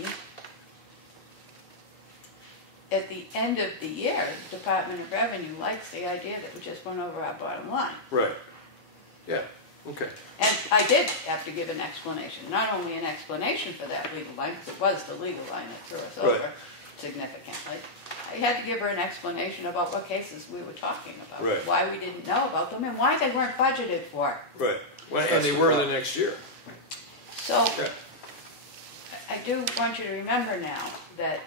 at the end of the year, the Department of Revenue likes the idea that we just went over our bottom line. Right. Yeah, okay. And I did have to give an explanation, not only an explanation for that legal line, because it was the legal line that threw us over significantly. I had to give her an explanation about what cases we were talking about, Right. why we didn't know about them, and why they weren't budgeted for. Right. Well, and they were the next year. So, Yeah. I do want you to remember now that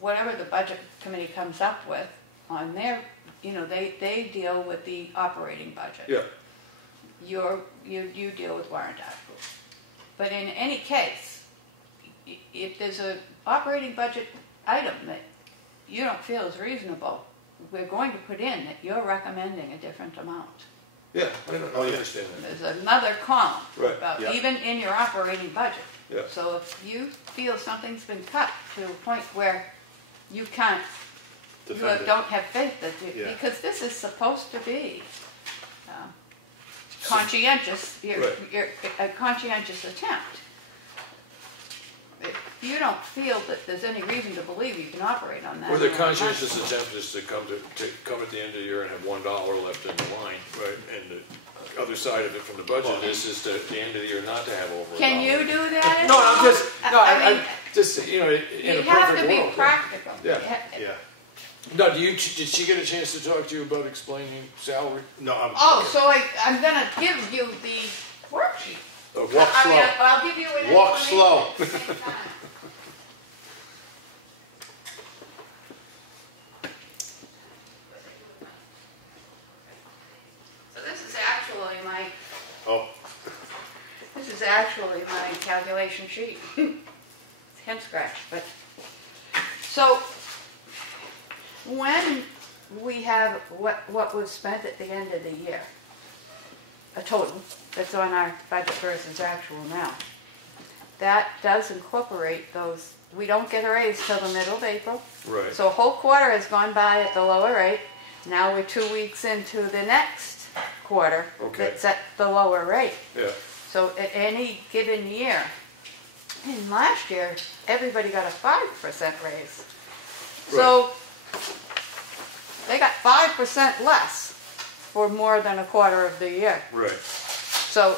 whatever the budget committee comes up with on their, they deal with the operating budget. Yeah. You deal with warrant articles. But in any case, if there's an operating budget item that you don't feel is reasonable, we're going to put in that you're recommending a different amount. Yeah, I understand that. There's another column Right, about yeah. even in your operating budget. Yeah. So if you feel something's been cut to a point where you can't, Defend it. don't have faith that you, Yeah. because this is supposed to be conscientious, you're a conscientious attempt. If you don't feel that there's any reason to believe you can operate on that. Or the amount of conscientious money. attempt is to come at the end of the year and have $1 left in the line, right? And the other side of it from the budget is to, at the end of the year, not to have over $1. Can you do that? at No, I'm all? just, no, I mean, I just, in you a have perfect to be world. practical. Yeah. Yeah. No, did she get a chance to talk to you about explaining salary? No, Oh, so I'm gonna give you the worksheet. walk I mean, slow. I'll give you an Walk explanation slow. at the same time. So this is actually my calculation sheet. It's hand scratch, but so when we have what was spent at the end of the year, a total that's on our budget versus actual now, that does incorporate those. We don't get a raise till the middle of April. Right. So a whole quarter has gone by at the lower rate. Now we're 2 weeks into the next quarter Okay. that's at the lower rate. Yeah. So at any given year, and last year, everybody got a 5% raise. So they got 5% less for more than a quarter of the year. Right. So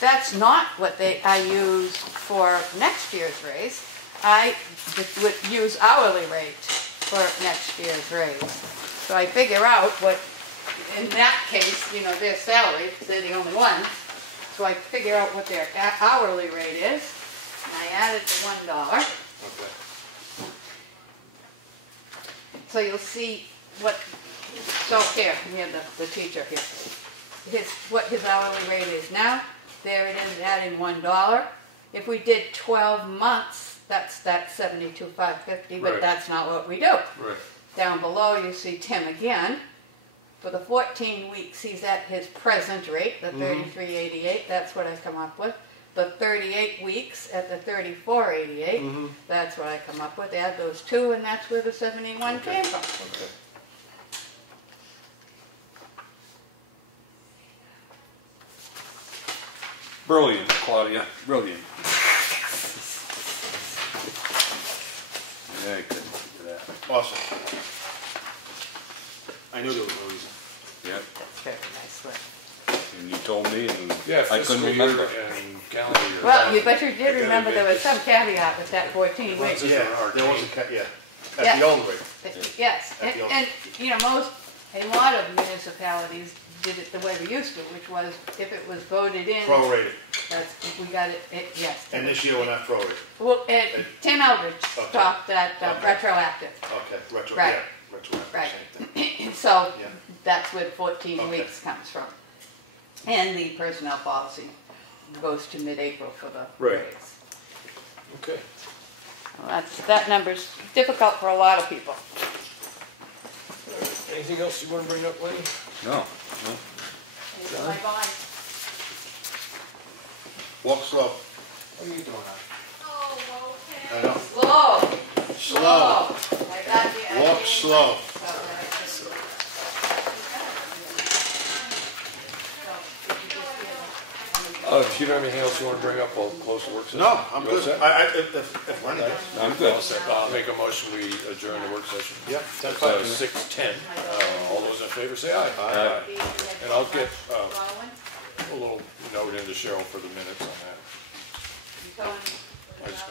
that's not what I use for next year's raise. I would use hourly rate for next year's raise. So I figure out what, in that case, their salary, they're the only ones. So I figure out what their hourly rate is, and I add it to $1. Okay. So you'll see what, so here, we have the teacher here. What his hourly rate is now, there it is, adding $1. If we did 12 months, that's $72,550, but Right. that's not what we do. Right. Down below you see Tim again. For the 14 weeks, he's at his present rate, the $33.88, that's what I come up with. The 38 weeks at the $34.88, that's what I come up with. Add those two, and that's where the 71 came from. Okay. Brilliant, Claudia. Brilliant. Yeah, I couldn't do that. Awesome. I knew there was a reason. Yep. Very nicely. And you told me, and Yeah, I fiscal couldn't year remember. and calendar year. Well, but you I did gotta remember there admit was some caveat with that 14 Well, weeks. it's Yeah, just there was arcane. At Yeah. the old rate. Yes, At the and a lot of municipalities did it the way we used to, which was if it was voted in, Prorated. we got it, yes. And this year we're not prorated. Well, Tim Eldridge Okay. stopped that Okay. retroactive. Okay, retro, Right. yeah, retroactive, Right. same thing. So Yeah. that's where 14 Okay. weeks comes from. And the personnel policy goes to mid-April for the Right. raise. Okay. Well, that number's difficult for a lot of people. Anything else you want to bring up, Wayne? No. It's my body. Walk slow. What are you doing? I know. Slow. Slow. I got the idea. Walk slow. If you don't have anything else you want to bring up, we'll close the work session. No, I'm You all good. set? If Lenny does. I'm good. All set. I'll make a motion, we adjourn the work session. Yep, It's 10:05. 6:10. All those in favor say aye. Aye. And I'll get a little note into Cheryl for the minutes on that. I just